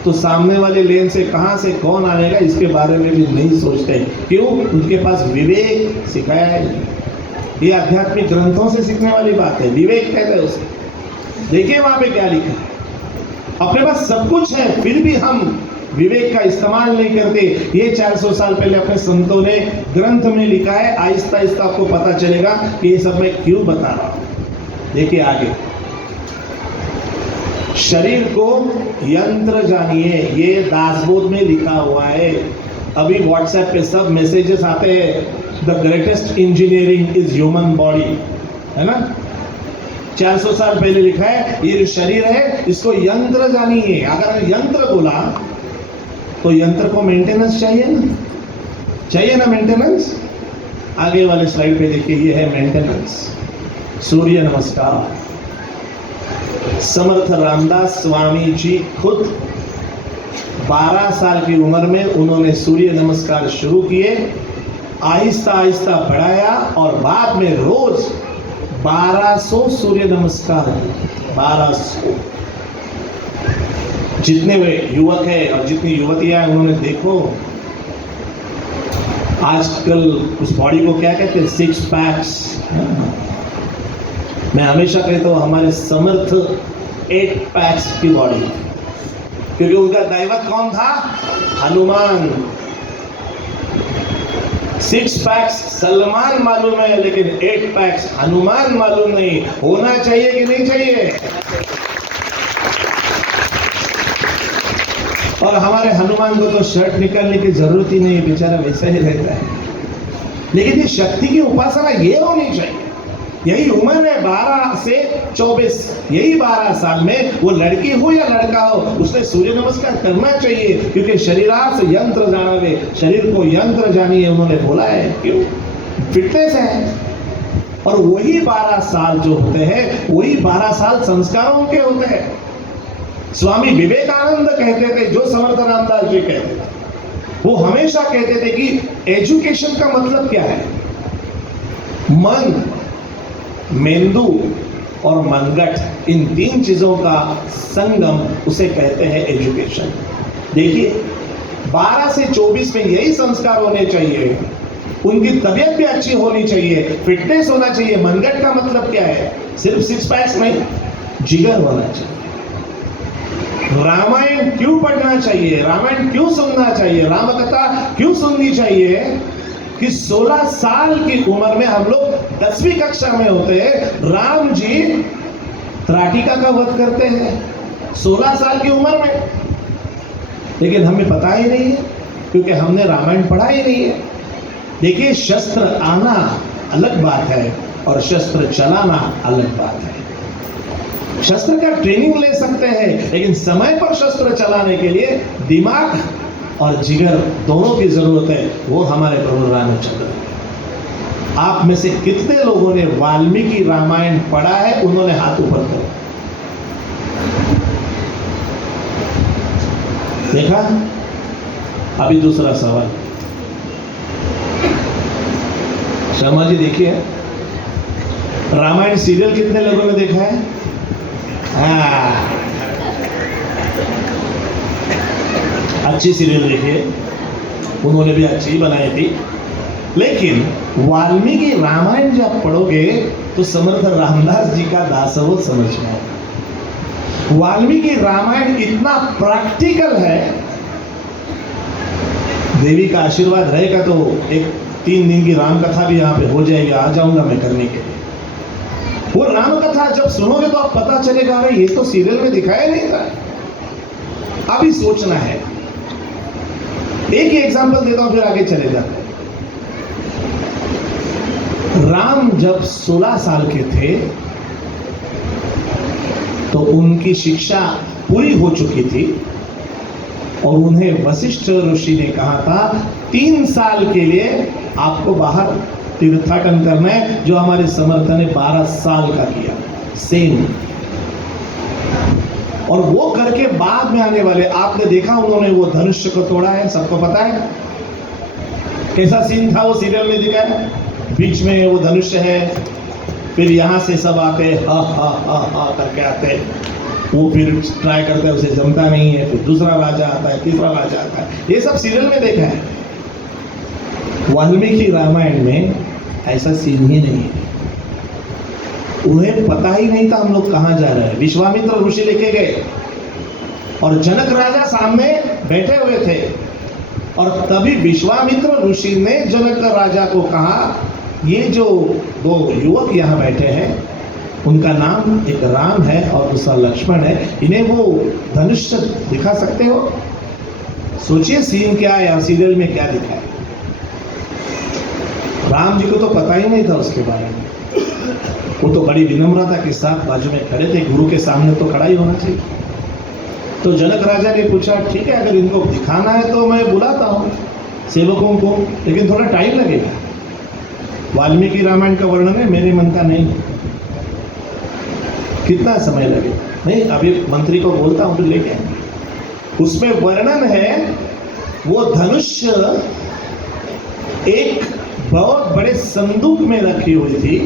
तो सामने वाले लेन से कहां से कौन आएगा इसके बारे में भी नहीं सोचते। क्यों? उनके पास विवेक सिखाया है। ये आध्यात्मिक ग्रंथों से सीखने वाली बात है, विवेक कहते हैं उसे। देखिए वहां पे क्या लिखा है, अपने पास सब कुछ है फिर भी हम विवेक का इस्तेमाल नहीं करते। ये 400 साल पहले अपने संतों ने ग्रंथ में लिखा है। आहिस्ता आहिस्ता आपको पता चलेगा कि ये सब मैं क्यों बता रहा हूं। देखिए आगे, शरीर को यंत्र जानिए, ये दासबोध में लिखा हुआ है। अभी व्हाट्सएप पे सब मैसेजेस आते हैं, the greatest engineering is human body, है ना। 400 साल पहले लिखा है ये जो शरीर है इसको यंत्र जानिए। अगर यंत्र बोला तो यंत्र को मेंटेनेंस चाहिए ना, चाहिए ना मेंटेनेंस। आगे वाले स्लाइड पे देखिए, ये है मेंटेनेंस। सूर्य नमस्कार। समर्थ रामदास स्वामी जी खुद 12 साल की उम्र में उन्होंने सूर्य नमस्कार शुरू किए, आहिस्ता आहिस्ता बढ़ाया और बाद में रोज 1200 सूर्य नमस्कार, 1200। जितने वे युवक है और जितनी युवतियां हैं, उन्होंने देखो आजकल उस बॉडी को क्या कहते हैं, 6 पैक्स। मैं हमेशा कहता हूँ हमारे समर्थ 8 पैक्स की बॉडी, क्योंकि उनका दैवत कौन था, हनुमान। 6 पैक्स सलमान मालूम है, लेकिन 8 पैक्स हनुमान मालूम नहीं। होना चाहिए कि नहीं चाहिए? और हमारे हनुमान को तो शर्ट निकालने की जरूरत ही नहीं, बेचारा वैसा ही रहता है। लेकिन ये शक्ति की उपासना ये होनी चाहिए। यही उम्र है 12 से 24, यही 12 साल में वो लड़की हो या लड़का हो, उसने सूर्य नमस्कार करना चाहिए, क्योंकि शरीरार्थ यंत्र जानावे, शरीर को यंत्र जानिए, उन्होंने बोला है। क्यों? फिटनेस है। और वही 12 साल जो होते हैं, वही 12 साल संस्कारों के होते हैं। स्वामी विवेकानंद कहते थे, जो समर्थ रामदास जी कहते थे, वो हमेशा कहते थे कि एजुकेशन का मतलब क्या है? मन, मेंदू और मनगट, इन 3 चीजों का संगम, उसे कहते हैं एजुकेशन। देखिए 12 से 24 में यही संस्कार होने चाहिए, उनकी तबीयत भी अच्छी होनी चाहिए, फिटनेस होना चाहिए। मनगट का मतलब क्या है? सिर्फ 6 पैक्स नहीं, जिगर होना चाहिए। रामायण क्यों पढ़ना चाहिए? रामायण क्यों सुनना चाहिए? राम कथा क्यों सुननी चाहिए? कि 16 साल की उम्र में हम लोग 10वीं कक्षा में होते हैं, राम जी त्राटिका का वध करते हैं 16 साल की उम्र में। लेकिन हमें पता ही नहीं है, क्योंकि हमने रामायण पढ़ा ही नहीं है। देखिए, शस्त्र आना अलग बात है और शस्त्र चलाना अलग बात है। शस्त्र का ट्रेनिंग ले सकते हैं, लेकिन समय पर शस्त्र चलाने के लिए दिमाग और जिगर दोनों की जरूरत है। वो हमारे प्रभु रामचंद्र। आप में से कितने लोगों ने वाल्मीकि रामायण पढ़ा है? उन्होंने हाथ ऊपर करो। देखा? अभी दूसरा सवाल, शर्मा जी देखिए, रामायण सीरियल कितने लोगों ने देखा है? अच्छी सीरियल देखिए, उन्होंने भी अच्छी बनाई थी। लेकिन वाल्मीकि रामायण जब पढ़ोगे तो समर्थ रामदास जी का दासोह समझ में आएगा। वाल्मीकि रामायण इतना प्रैक्टिकल है, देवी का आशीर्वाद रहेगा तो एक 3 दिन की राम कथा भी यहाँ पे हो जाएगी, आ जाऊंगा मैं करने के लिए। वो राम कथा जब सुनोगे तो आप पता चलेगा, अरे ये तो सीरियल में दिखाया नहीं था। अभी सोचना है। एक ही एग्जांपल देता हूं, फिर आगे चले जाते हैं। राम जब 16 साल के थे तो उनकी शिक्षा पूरी हो चुकी थी और उन्हें वशिष्ठ ऋषि ने कहा था 3 साल के लिए आपको बाहर तीर्थाटन करना है, जो हमारे समर्थ ने 12 साल का किया सेम। और वो करके बाद में आने वाले, आपने देखा उन्होंने वो धनुष को तोड़ा है, सबको पता है कैसा सीन था, वो सीरियल में दिखाया। बीच में वो धनुष है, फिर यहां से सब आते हा हा हा हा करके आते, वो फिर ट्राई करते हैं, उसे जमता नहीं है, फिर दूसरा राजा आता है, तीसरा राजा आता है, ये सब सीरियल में देखा है। वाल्मीकि रामायण में ऐसा सीन ही नहीं है। उन्हें पता ही नहीं था हम लोग कहां जा रहे हैं। विश्वामित्र ऋषि लेके गए और जनक राजा सामने बैठे हुए थे, और तभी विश्वामित्र ऋषि ने जनक राजा को कहा, ये जो 2 युवक यहाँ बैठे हैं, उनका नाम एक राम है और दूसरा लक्ष्मण है, इन्हें वो धनुष दिखा सकते हो? सोचिए सीन क्या है, सीरियल में क्या दिखा है। राम जी को तो पता ही नहीं था उसके बारे में। वो तो बड़ी विनम्रता के साथ बाजू में खड़े थे, गुरु के सामने तो खड़ा ही होना चाहिए। तो जनक राजा ने पूछा, ठीक है, अगर इनको दिखाना है तो मैं बुलाता हूँ सेवकों को, लेकिन थोड़ा टाइम लगेगा। वाल्मीकि रामायण का वर्णन है, मेरे मन का नहीं। कितना समय लगेगा? नहीं, अभी मंत्री को बोलता हूँ तो लेके आएंगे। उसमें वर्णन है वो धनुष एक बहुत बड़े संदूक में रखी हुई थी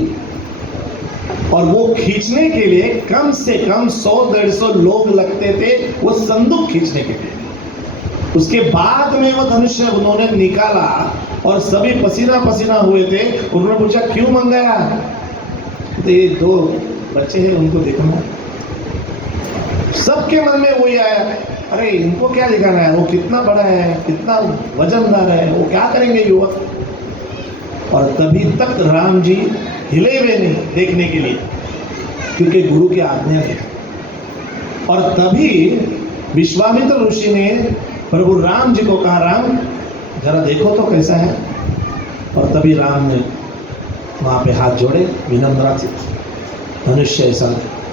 और वो खींचने के लिए कम से कम 100-150 लोग लगते थे वो संदूक खींचने के लिए। उसके बाद में वो धनुष उन्होंने निकाला और सभी पसीना पसीना हुए थे। उन्होंने पूछा क्यों मंगाया? तो ये 2 बच्चे हैं उनको देखना। सबके मन में वही आया, अरे इनको क्या दिखाना है, वो कितना बड़ा है, कितना वजनदार है, वो क्या करेंगे युवक। और तभी तक राम जी हिले हुए नहीं देखने के लिए, क्योंकि गुरु की आज्ञा थी। और तभी विश्वामित्र ऋषि ने प्रभु राम जी को कहा, राम जरा देखो तो कैसा है। और तभी राम ने वहां पे हाथ जोड़े विनम्रता से, धनुष्य ऐसा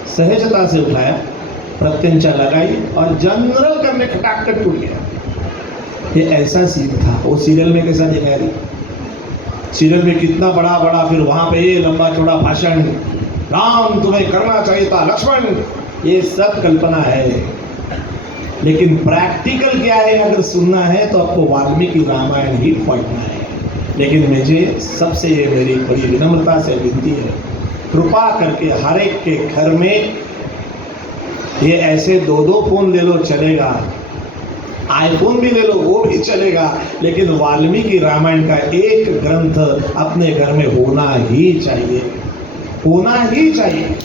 सहजता से उठाया, प्रत्यंचा लगाई और जनरल करने खटाखट टूट गया। ये ऐसा सीन था। वो सीरियल में कैसा दिखाया था, सीरियल में कितना बड़ा बड़ा, फिर वहां पे ये लंबा चौड़ा भाषण, राम तुम्हें करना चाहिए था लक्ष्मण, ये सब कल्पना है। लेकिन प्रैक्टिकल क्या है अगर सुनना है तो आपको वाल्मीकि रामायण ही पढ़ना है। लेकिन मुझे सबसे ये मेरी बड़ी विनम्रता से विनती है, कृपा करके हर एक के घर में ये ऐसे 2-2 फोन ले लो चलेगा, आईफोन भी ले लो वो भी चलेगा, लेकिन वाल्मीकि रामायण का एक ग्रंथ अपने घर में होना ही चाहिए, होना ही चाहिए।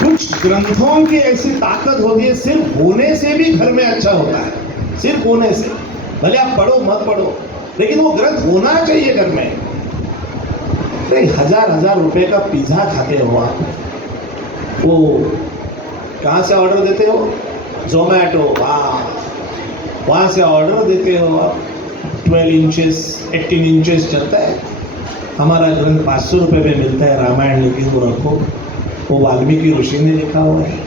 कुछ ग्रंथों की ऐसी ताकत होती है, सिर्फ होने से भी घर में अच्छा होता है। सिर्फ होने से, भले आप पढ़ो मत पढ़ो, लेकिन वो ग्रंथ होना चाहिए घर में। नहीं, 1000-1000 रुपए का पिज्जा खाते हो आप, वो कहाँ से ऑर्डर देते हो? जोमेटो, वहाँ से ऑर्डर देते हो आप। 12 इंचेस 18 इंचेस चलता है। हमारा ग्रंथ 500 रुपये में मिलता है रामायण, लेकिन वो रखो, वो वाल्मीकि ऋषि ने लिखा हुआ है।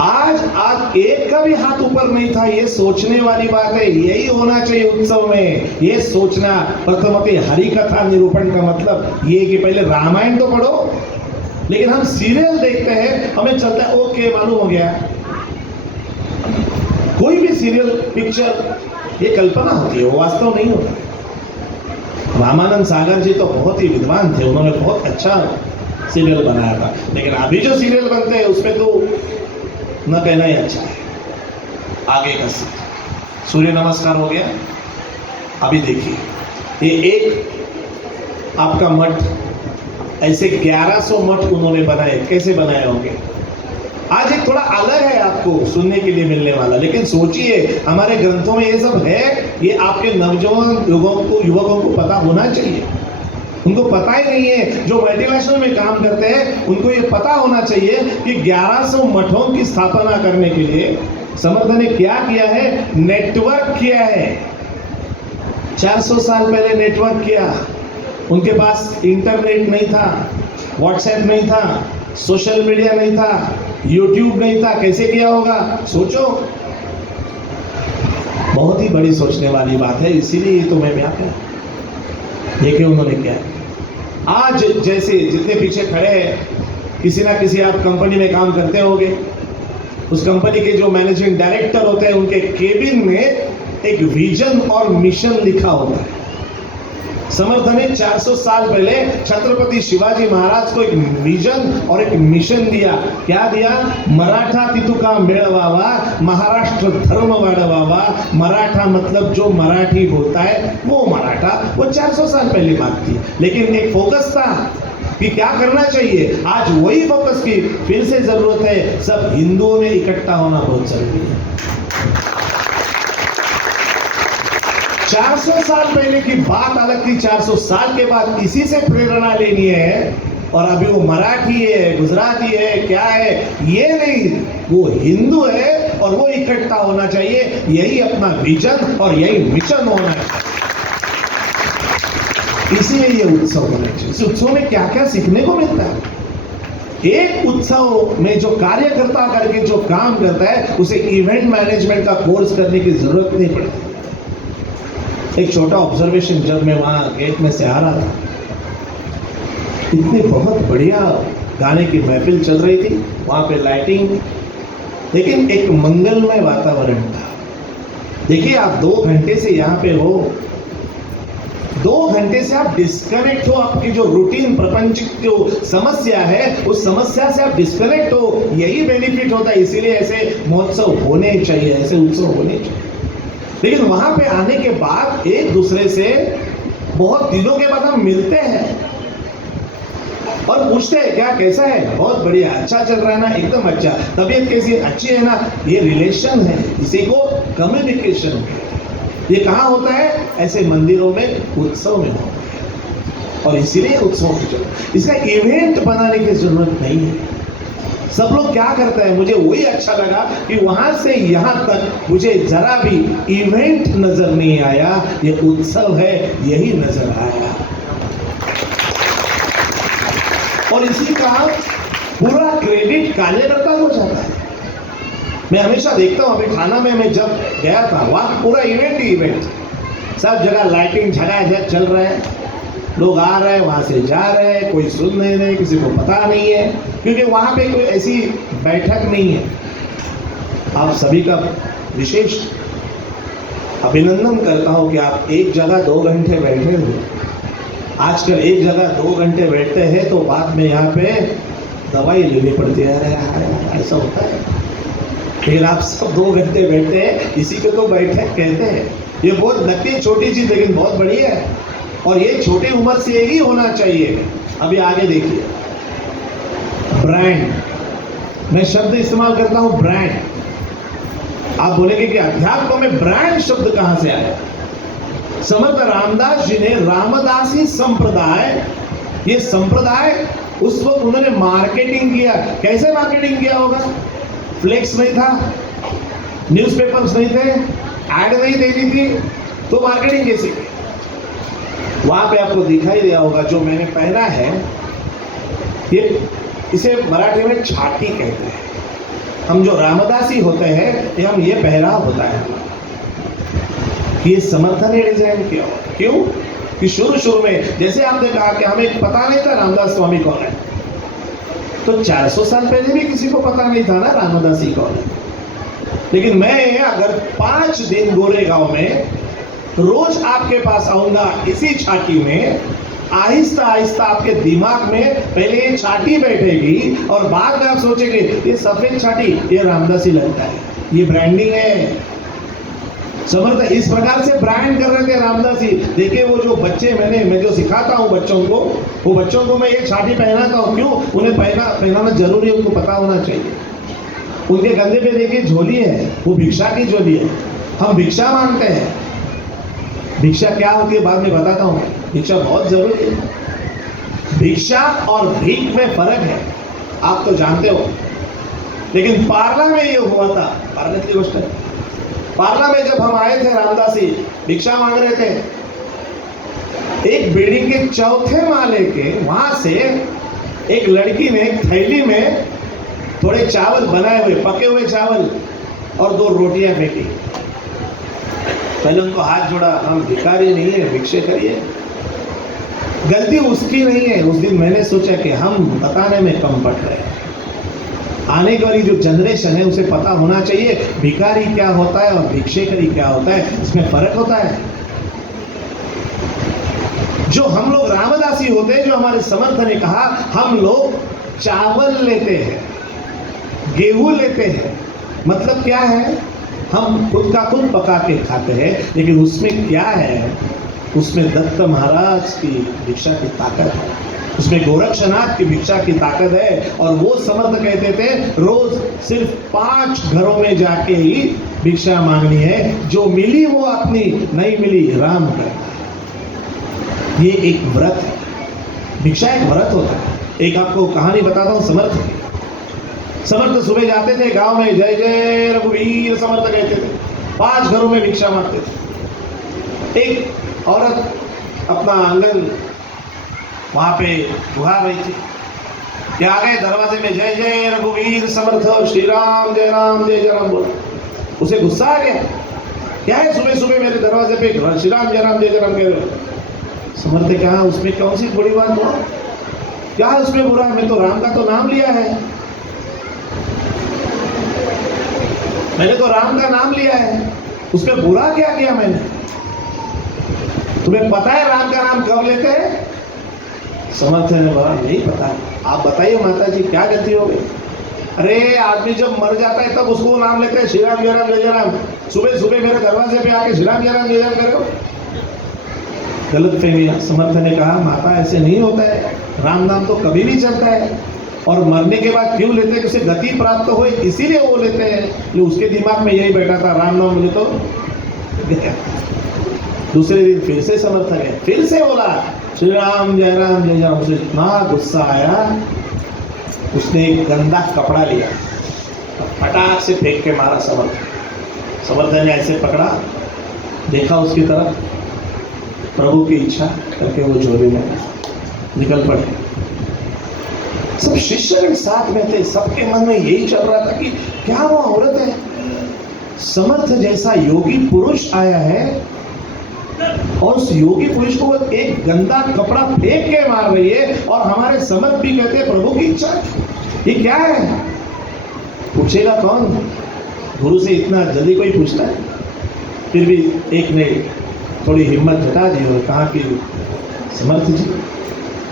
आज एक का भी हाथ ऊपर नहीं था। ये सोचने वाली बात है, यही होना चाहिए उत्सव में, ये सोचना। प्रथमते हरि कथा निरूपण का मतलब ये कि पहले रामायण तो पढ़ो, लेकिन हम सीरियल देखते हैं, हमें चलता है ओके मालूम हो गया। कोई भी सीरियल पिक्चर ये कल्पना होती है, वो वास्तव नहीं होता। रामानंद सागर जी तो बहुत ही विद्वान थे, उन्होंने बहुत अच्छा सीरियल बनाया था, लेकिन अभी जो सीरियल बनते हैं उसमें तो न कहना ही अच्छा है। आगे का सूर्य नमस्कार हो गया। अभी देखिए, ये एक आपका मठ, ऐसे 1100 मठ उन्होंने बनाए। कैसे बनाए होंगे? आज एक थोड़ा अलग है आपको सुनने के लिए मिलने वाला, लेकिन सोचिए हमारे ग्रंथों में ये सब है। ये आपके नवजवान युवकों को पता होना चाहिए। उनको पता ही नहीं है, जो मल्टीनेशनल में काम करते हैं उनको ये पता होना चाहिए कि 1100 मठों की स्थापना करने के लिए समर्थ ने क्या किया है? नेटवर्क किया है। 400 साल पहले नेटवर्क किया। उनके पास इंटरनेट नहीं था, व्हाट्सएप नहीं था, सोशल मीडिया नहीं था, यूट्यूब नहीं था। कैसे किया होगा? सोचो, बहुत ही बड़ी सोचने वाली बात है। इसीलिए ये तो मैं व्याख्या देखिए उन्होंने क्या। आज जैसे जितने पीछे खड़े हैं, किसी ना किसी आप कंपनी में काम करते होंगे, उस कंपनी के जो मैनेजिंग डायरेक्टर होते हैं उनके केबिन में एक विजन और मिशन लिखा होता है। समर्थ ने 400 साल पहले छत्रपति शिवाजी महाराज को एक विजन और एक मिशन दिया। क्या दिया? मराठा तितुका मेळवावा, महाराष्ट्र धर्म वाढवावा। मराठा मतलब जो मराठी बोलता है वो मराठा। वो 400 साल पहले बात थी, लेकिन एक फोकस था कि क्या करना चाहिए। आज वही फोकस की फिर से जरूरत है। सब हिंदुओं में इकट्ठा होना बहुत जरूरी है। 400 साल पहले की बात अलग थी, 400 साल के बाद इसी से प्रेरणा लेनी है। और अभी वो मराठी है, गुजराती है, क्या है ये नहीं, वो हिंदू है और वो इकट्ठा होना चाहिए। यही अपना विजन और यही मिशन होना है। इसीलिए ये उत्सव होना चाहिए। इस उत्सव में क्या क्या सीखने को मिलता है। एक उत्सव में जो कार्यकर्ता करके जो काम करता है उसे इवेंट मैनेजमेंट का कोर्स करने की जरूरत नहीं पड़ती। एक छोटा ऑब्जर्वेशन, जब मैं वहां गेट में से आ रहा था, इतनी बहुत बढ़िया गाने की महफिल चल रही थी। वहां पे लाइटिंग लेकिन एक मंगलमय वातावरण था। देखिए आप 2 घंटे से यहाँ पे हो, 2 घंटे से आप डिस्कनेक्ट हो, आपकी जो रूटीन प्रपंचिक जो समस्या है उस समस्या से आप डिस्कनेक्ट हो, यही बेनिफिट होता है। इसीलिए ऐसे महोत्सव होने चाहिए, ऐसे उत्सव होने चाहिए। लेकिन वहां पे आने के बाद एक दूसरे से बहुत दिनों के बाद हम मिलते हैं और पूछते हैं क्या कैसा है, बहुत बढ़िया, अच्छा चल रहा है ना, एकदम अच्छा, तबीयत कैसी है, अच्छी है ना। ये रिलेशन है, इसी को कम्युनिकेशन है। ये कहाँ होता है? ऐसे मंदिरों में, उत्सव में होता है। और इसीलिए उत्सव की जरूरत, इसका इवेंट बनाने की जरूरत नहीं है। सब लोग क्या करते हैं, मुझे वही अच्छा लगा कि वहां से यहां तक मुझे जरा भी इवेंट नजर नहीं आया, ये उत्सव है, यही नजर आया। और इसी का पूरा क्रेडिट कार्यकर्ता को जाता है। मैं हमेशा देखता हूं, अभी थाना में मैं जब गया था, वहां पूरा इवेंट ही इवेंट, सब जगह लाइटिंग झकाझक चल रहा है, लोग आ रहे हैं, वहां से जा रहे हैं, कोई सुन नहीं रहे, किसी को पता नहीं है, क्योंकि वहां पे कोई ऐसी बैठक नहीं है। आप सभी का विशेष अभिनंदन करता हूं कि आप एक जगह 2 घंटे बैठे हो। आजकल एक जगह 2 घंटे बैठते हैं तो बाद में यहाँ पे दवाई लेनी पड़ती है, अरे ऐसा होता है। फिर आप सब 2 घंटे बैठते हैं, इसी को तो बैठक कहते हैं। ये बहुत लगती है छोटी चीज, लेकिन बहुत बड़ी है, और ये छोटी उम्र से ही होना चाहिए। अभी आगे देखिए, ब्रांड, मैं शब्द इस्तेमाल करता हूं ब्रांड। आप बोलेंगे कि अध्यात्म में ब्रांड शब्द कहां से आया? समर्थ रामदास जी ने रामदासी संप्रदाय, ये संप्रदाय उस वक्त उन्होंने मार्केटिंग किया। कैसे मार्केटिंग किया होगा? फ्लेक्स नहीं था, न्यूज़पेपर्स नहीं थे, एड नहीं देनी थी, तो मार्केटिंग कैसे की? वहां पे आपको दिखाई दिया होगा जो मैंने पहना है, ये इसे मराठी में छाटी कहते हैं। हम जो रामदासी होते हैं, ये हम ये पहराव होता है। ये समर्थ ने डिजाइन किया होता। क्यों? कि शुरू में जैसे आपने कहा कि हमें पता नहीं था रामदास स्वामी कौन है, तो 400 साल पहले भी किसी को पता नहीं था ना रामदासी कौन है। लेकिन मैं अगर 5 दिन गोरेगांव में रोज आपके पास आऊंगा इसी छाती में, आहिस्ता आहिस्ता आपके दिमाग में पहले ये छाती बैठेगी और बाद में आप सोचेंगे ये सफेद छाती, ये रामदासी लगता है, ये ब्रांडिंग है। समर्थ इस प्रकार से ब्रांड कर रहे थे रामदासी। देखिए वो जो बच्चे मैं जो सिखाता हूँ बच्चों को, वो बच्चों को मैं ये छाती पहनाता हूँ। क्यों? उन्हें पहनाना जरूरी है, उनको पता होना चाहिए। उनके कंधे पे देखिए झोली है, वो भिक्षा की झोली है। हम भिक्षा मांगते हैं, भिक्षा क्या होती है बाद में बताता हूँ। भिक्षा बहुत जरूरी है। भिक्षा और भीख में फर्क है, आप तो जानते हो। लेकिन पार्ला में ये हुआ था, पार्ला की गोष्ट है। पार्ला में जब हम आए थे, रामदासी भिक्षा मांग रहे थे, एक बिल्डिंग के 4थे माले के वहां से एक लड़की ने थैली में थोड़े चावल बनाए हुए, पके हुए चावल और 2 रोटियां फेंकी। पहले उनको हाथ जोड़ा, हम भिखारी नहीं है, भिक्षे करिए। गलती उसकी नहीं है। उस दिन मैंने सोचा कि हम बताने में कम पड़ रहे हैं। आने वाली जो जनरेशन है उसे पता होना चाहिए भिखारी क्या होता है और भिक्षेकरी क्या होता है, इसमें फर्क होता है। जो हम लोग रामदासी होते हैं, जो हमारे समर्थ ने कहा, हम लोग चावल लेते हैं, गेहूं लेते हैं, मतलब क्या है, हम खुद का खुद पका के खाते हैं। लेकिन उसमें क्या है? उसमें दत्त महाराज की भिक्षा की ताकत है, उसमें गोरक्षनाथ की भिक्षा की ताकत है। और वो समर्थ कहते थे रोज सिर्फ 5 घरों में जाके ही भिक्षा मांगनी है, जो मिली वो अपनी, नहीं मिली राम करना। ये एक व्रत है, भिक्षा एक व्रत होता है। एक आपको कहानी बताता हूँ समर्थ की। समर्थ सुबह जाते थे गांव में, जय जय रघुवीर समर्थ कहते थे, 5 घरों में भिक्षा मांगते थे। एक औरत अपना आंगन वहां पे गुहार रही थी, क्या आ गए दरवाजे में, जय जय रघुवीर समर्थ, श्री राम जय राम बोला। उसे गुस्सा आ गया, क्या है सुबह सुबह मेरे दरवाजे पे श्री राम जय राम कह रहे हो। समर्थ ने कहा उसमें कौन सी बड़ी बात हुआ, क्या है उसमें बुरा, मैं तो राम का तो नाम लिया है। मैंने तो राम का नाम लिया है, उस पर बुरा क्या किया मैंने? तुम्हें पता है राम का नाम कब लेते हैं? समर्थ ने बोला नहीं पता। आप बताइए माता जी क्या गलती हो गई? अरे आदमी जब मर जाता है तब उसको नाम लेते हैं, श्री राम जय राम जय राम। सुबह सुबह मेरे दरवाजे पे आके श्री राम जय राम करो। गलत फहमी। समर्थ ने कहा माता ऐसे नहीं होता है, राम नाम तो कभी भी चलता है, और मरने के बाद क्यों लेते हैं? कि उसे गति प्राप्त हो इसीलिए वो लेते हैं। ये उसके दिमाग में यही बैठा था, राम नाम मुझे तो गया। दूसरे दिन फिर से समर्थ गए, फिर से बोला श्री राम जय राम जय राम। उसे इतना गुस्सा आया, उसने एक गंदा कपड़ा लिया, फटाक से फेंक के मारा समर्थ। समर्थ ने ऐसे पकड़ा, देखा उसकी तरफ, प्रभु की इच्छा करके वो झोले में निकल पड़े। सब शिष्यगण साथ में थे, सबके मन में यही चल रहा था कि क्या वो औरत है? समर्थ जैसा योगी पुरुष आया है और उस योगी पुरुष को एक गंदा कपड़ा फेंक के मार रही है, और हमारे समर्थ भी कहते हैं प्रभु की इच्छा। ये क्या है? पूछेगा कौन? गुरु से इतना जल्दी कोई पूछता है? फिर भी एक ने थोड़ी हिम्मत जुटा दी और कहा कि समर्थ जी,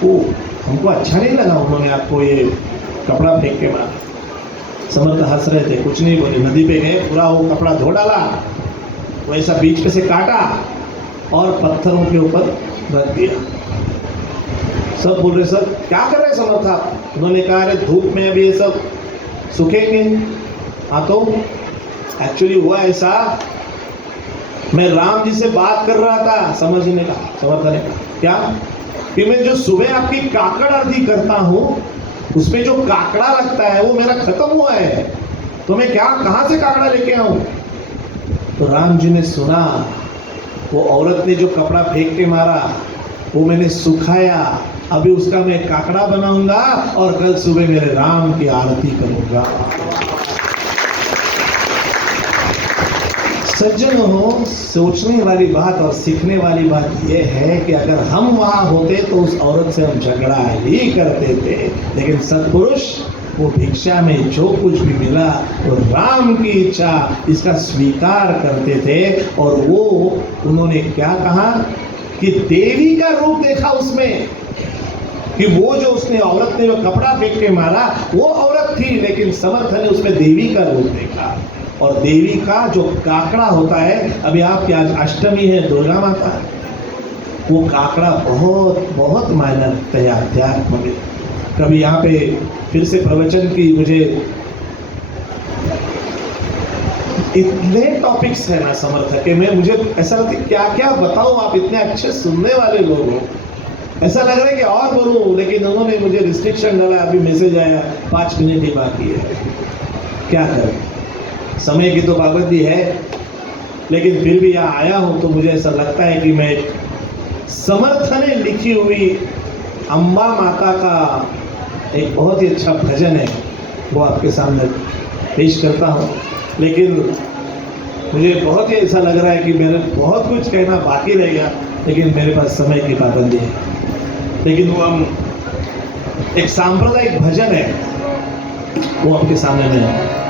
वो हमको अच्छा नहीं लगा, उन्होंने आपको ये कपड़ा फेंक के मारा। समर्थ हंस रहे थे, कुछ नहीं बोले। नदी पे गए, पूरा वो कपड़ा धो डाला, वैसा बीच पे से काटा और पत्थरों के ऊपर रख दिया। सब बोल रहे सर क्या कर रहे समर्थ आप? उन्होंने कहा अरे धूप में अभी ये सब सूखेंगे। हाँ तो एक्चुअली हुआ ऐसा, मैं राम जी से बात कर रहा था। समर्थ ने कहा क्या? कि मैं जो सुबह आपकी काकड़ आरती करता हूँ, उसमें जो काकड़ा लगता है वो मेरा खत्म हुआ है, तो मैं क्या कहाँ से काकड़ा लेके आऊं? तो राम जी ने सुना, वो औरत ने जो कपड़ा फेंक के मारा वो मैंने सुखाया, अभी उसका मैं काकड़ा बनाऊंगा और कल सुबह मेरे राम की आरती करूंगा। सज्जन हो, सोचने वाली बात और सीखने वाली बात यह है कि अगर हम वहां होते तो उस औरत से हम झगड़ा ही करते थे, लेकिन सत्पुरुष वो भिक्षा में जो कुछ भी मिला वो राम की इच्छा इसका स्वीकार करते थे। और वो उन्होंने क्या कहा कि देवी का रूप देखा उसमें, कि वो जो उसने औरत ने जो कपड़ा फेंक के मारा वो औरत थी, लेकिन समर्थ ने उसमें देवी का रूप देखा। और देवी का जो काकड़ा होता है, अभी आपकी आज अष्टमी है, दुर्गा माता, वो काकड़ा बहुत बहुत मायने रखता है अध्यात्म में। कभी यहाँ पे फिर से प्रवचन की मुझे इतने टॉपिक्स है ना समर्थ के, मुझे ऐसा लगता है क्या क्या बताऊं, आप इतने अच्छे सुनने वाले लोग हो, ऐसा लग रहा है कि और बोलूं, लेकिन उन्होंने मुझे रिस्ट्रिक्शन डाला। अभी मैसेज आया 5 मिनट ही बाकी है, क्या करें, समय की तो पाबंदी है। लेकिन फिर भी यहाँ आया हूँ तो मुझे ऐसा लगता है कि मैं समर्थ ने लिखी हुई अम्बा माता का एक बहुत ही अच्छा भजन है, वो आपके सामने पेश करता हूँ। लेकिन मुझे बहुत ही ऐसा लग रहा है कि मेरे बहुत कुछ कहना बाकी रह गया, लेकिन मेरे पास समय की पाबंदी है। लेकिन वो हम एक सांप्रदायिक भजन है, वो आपके सामने में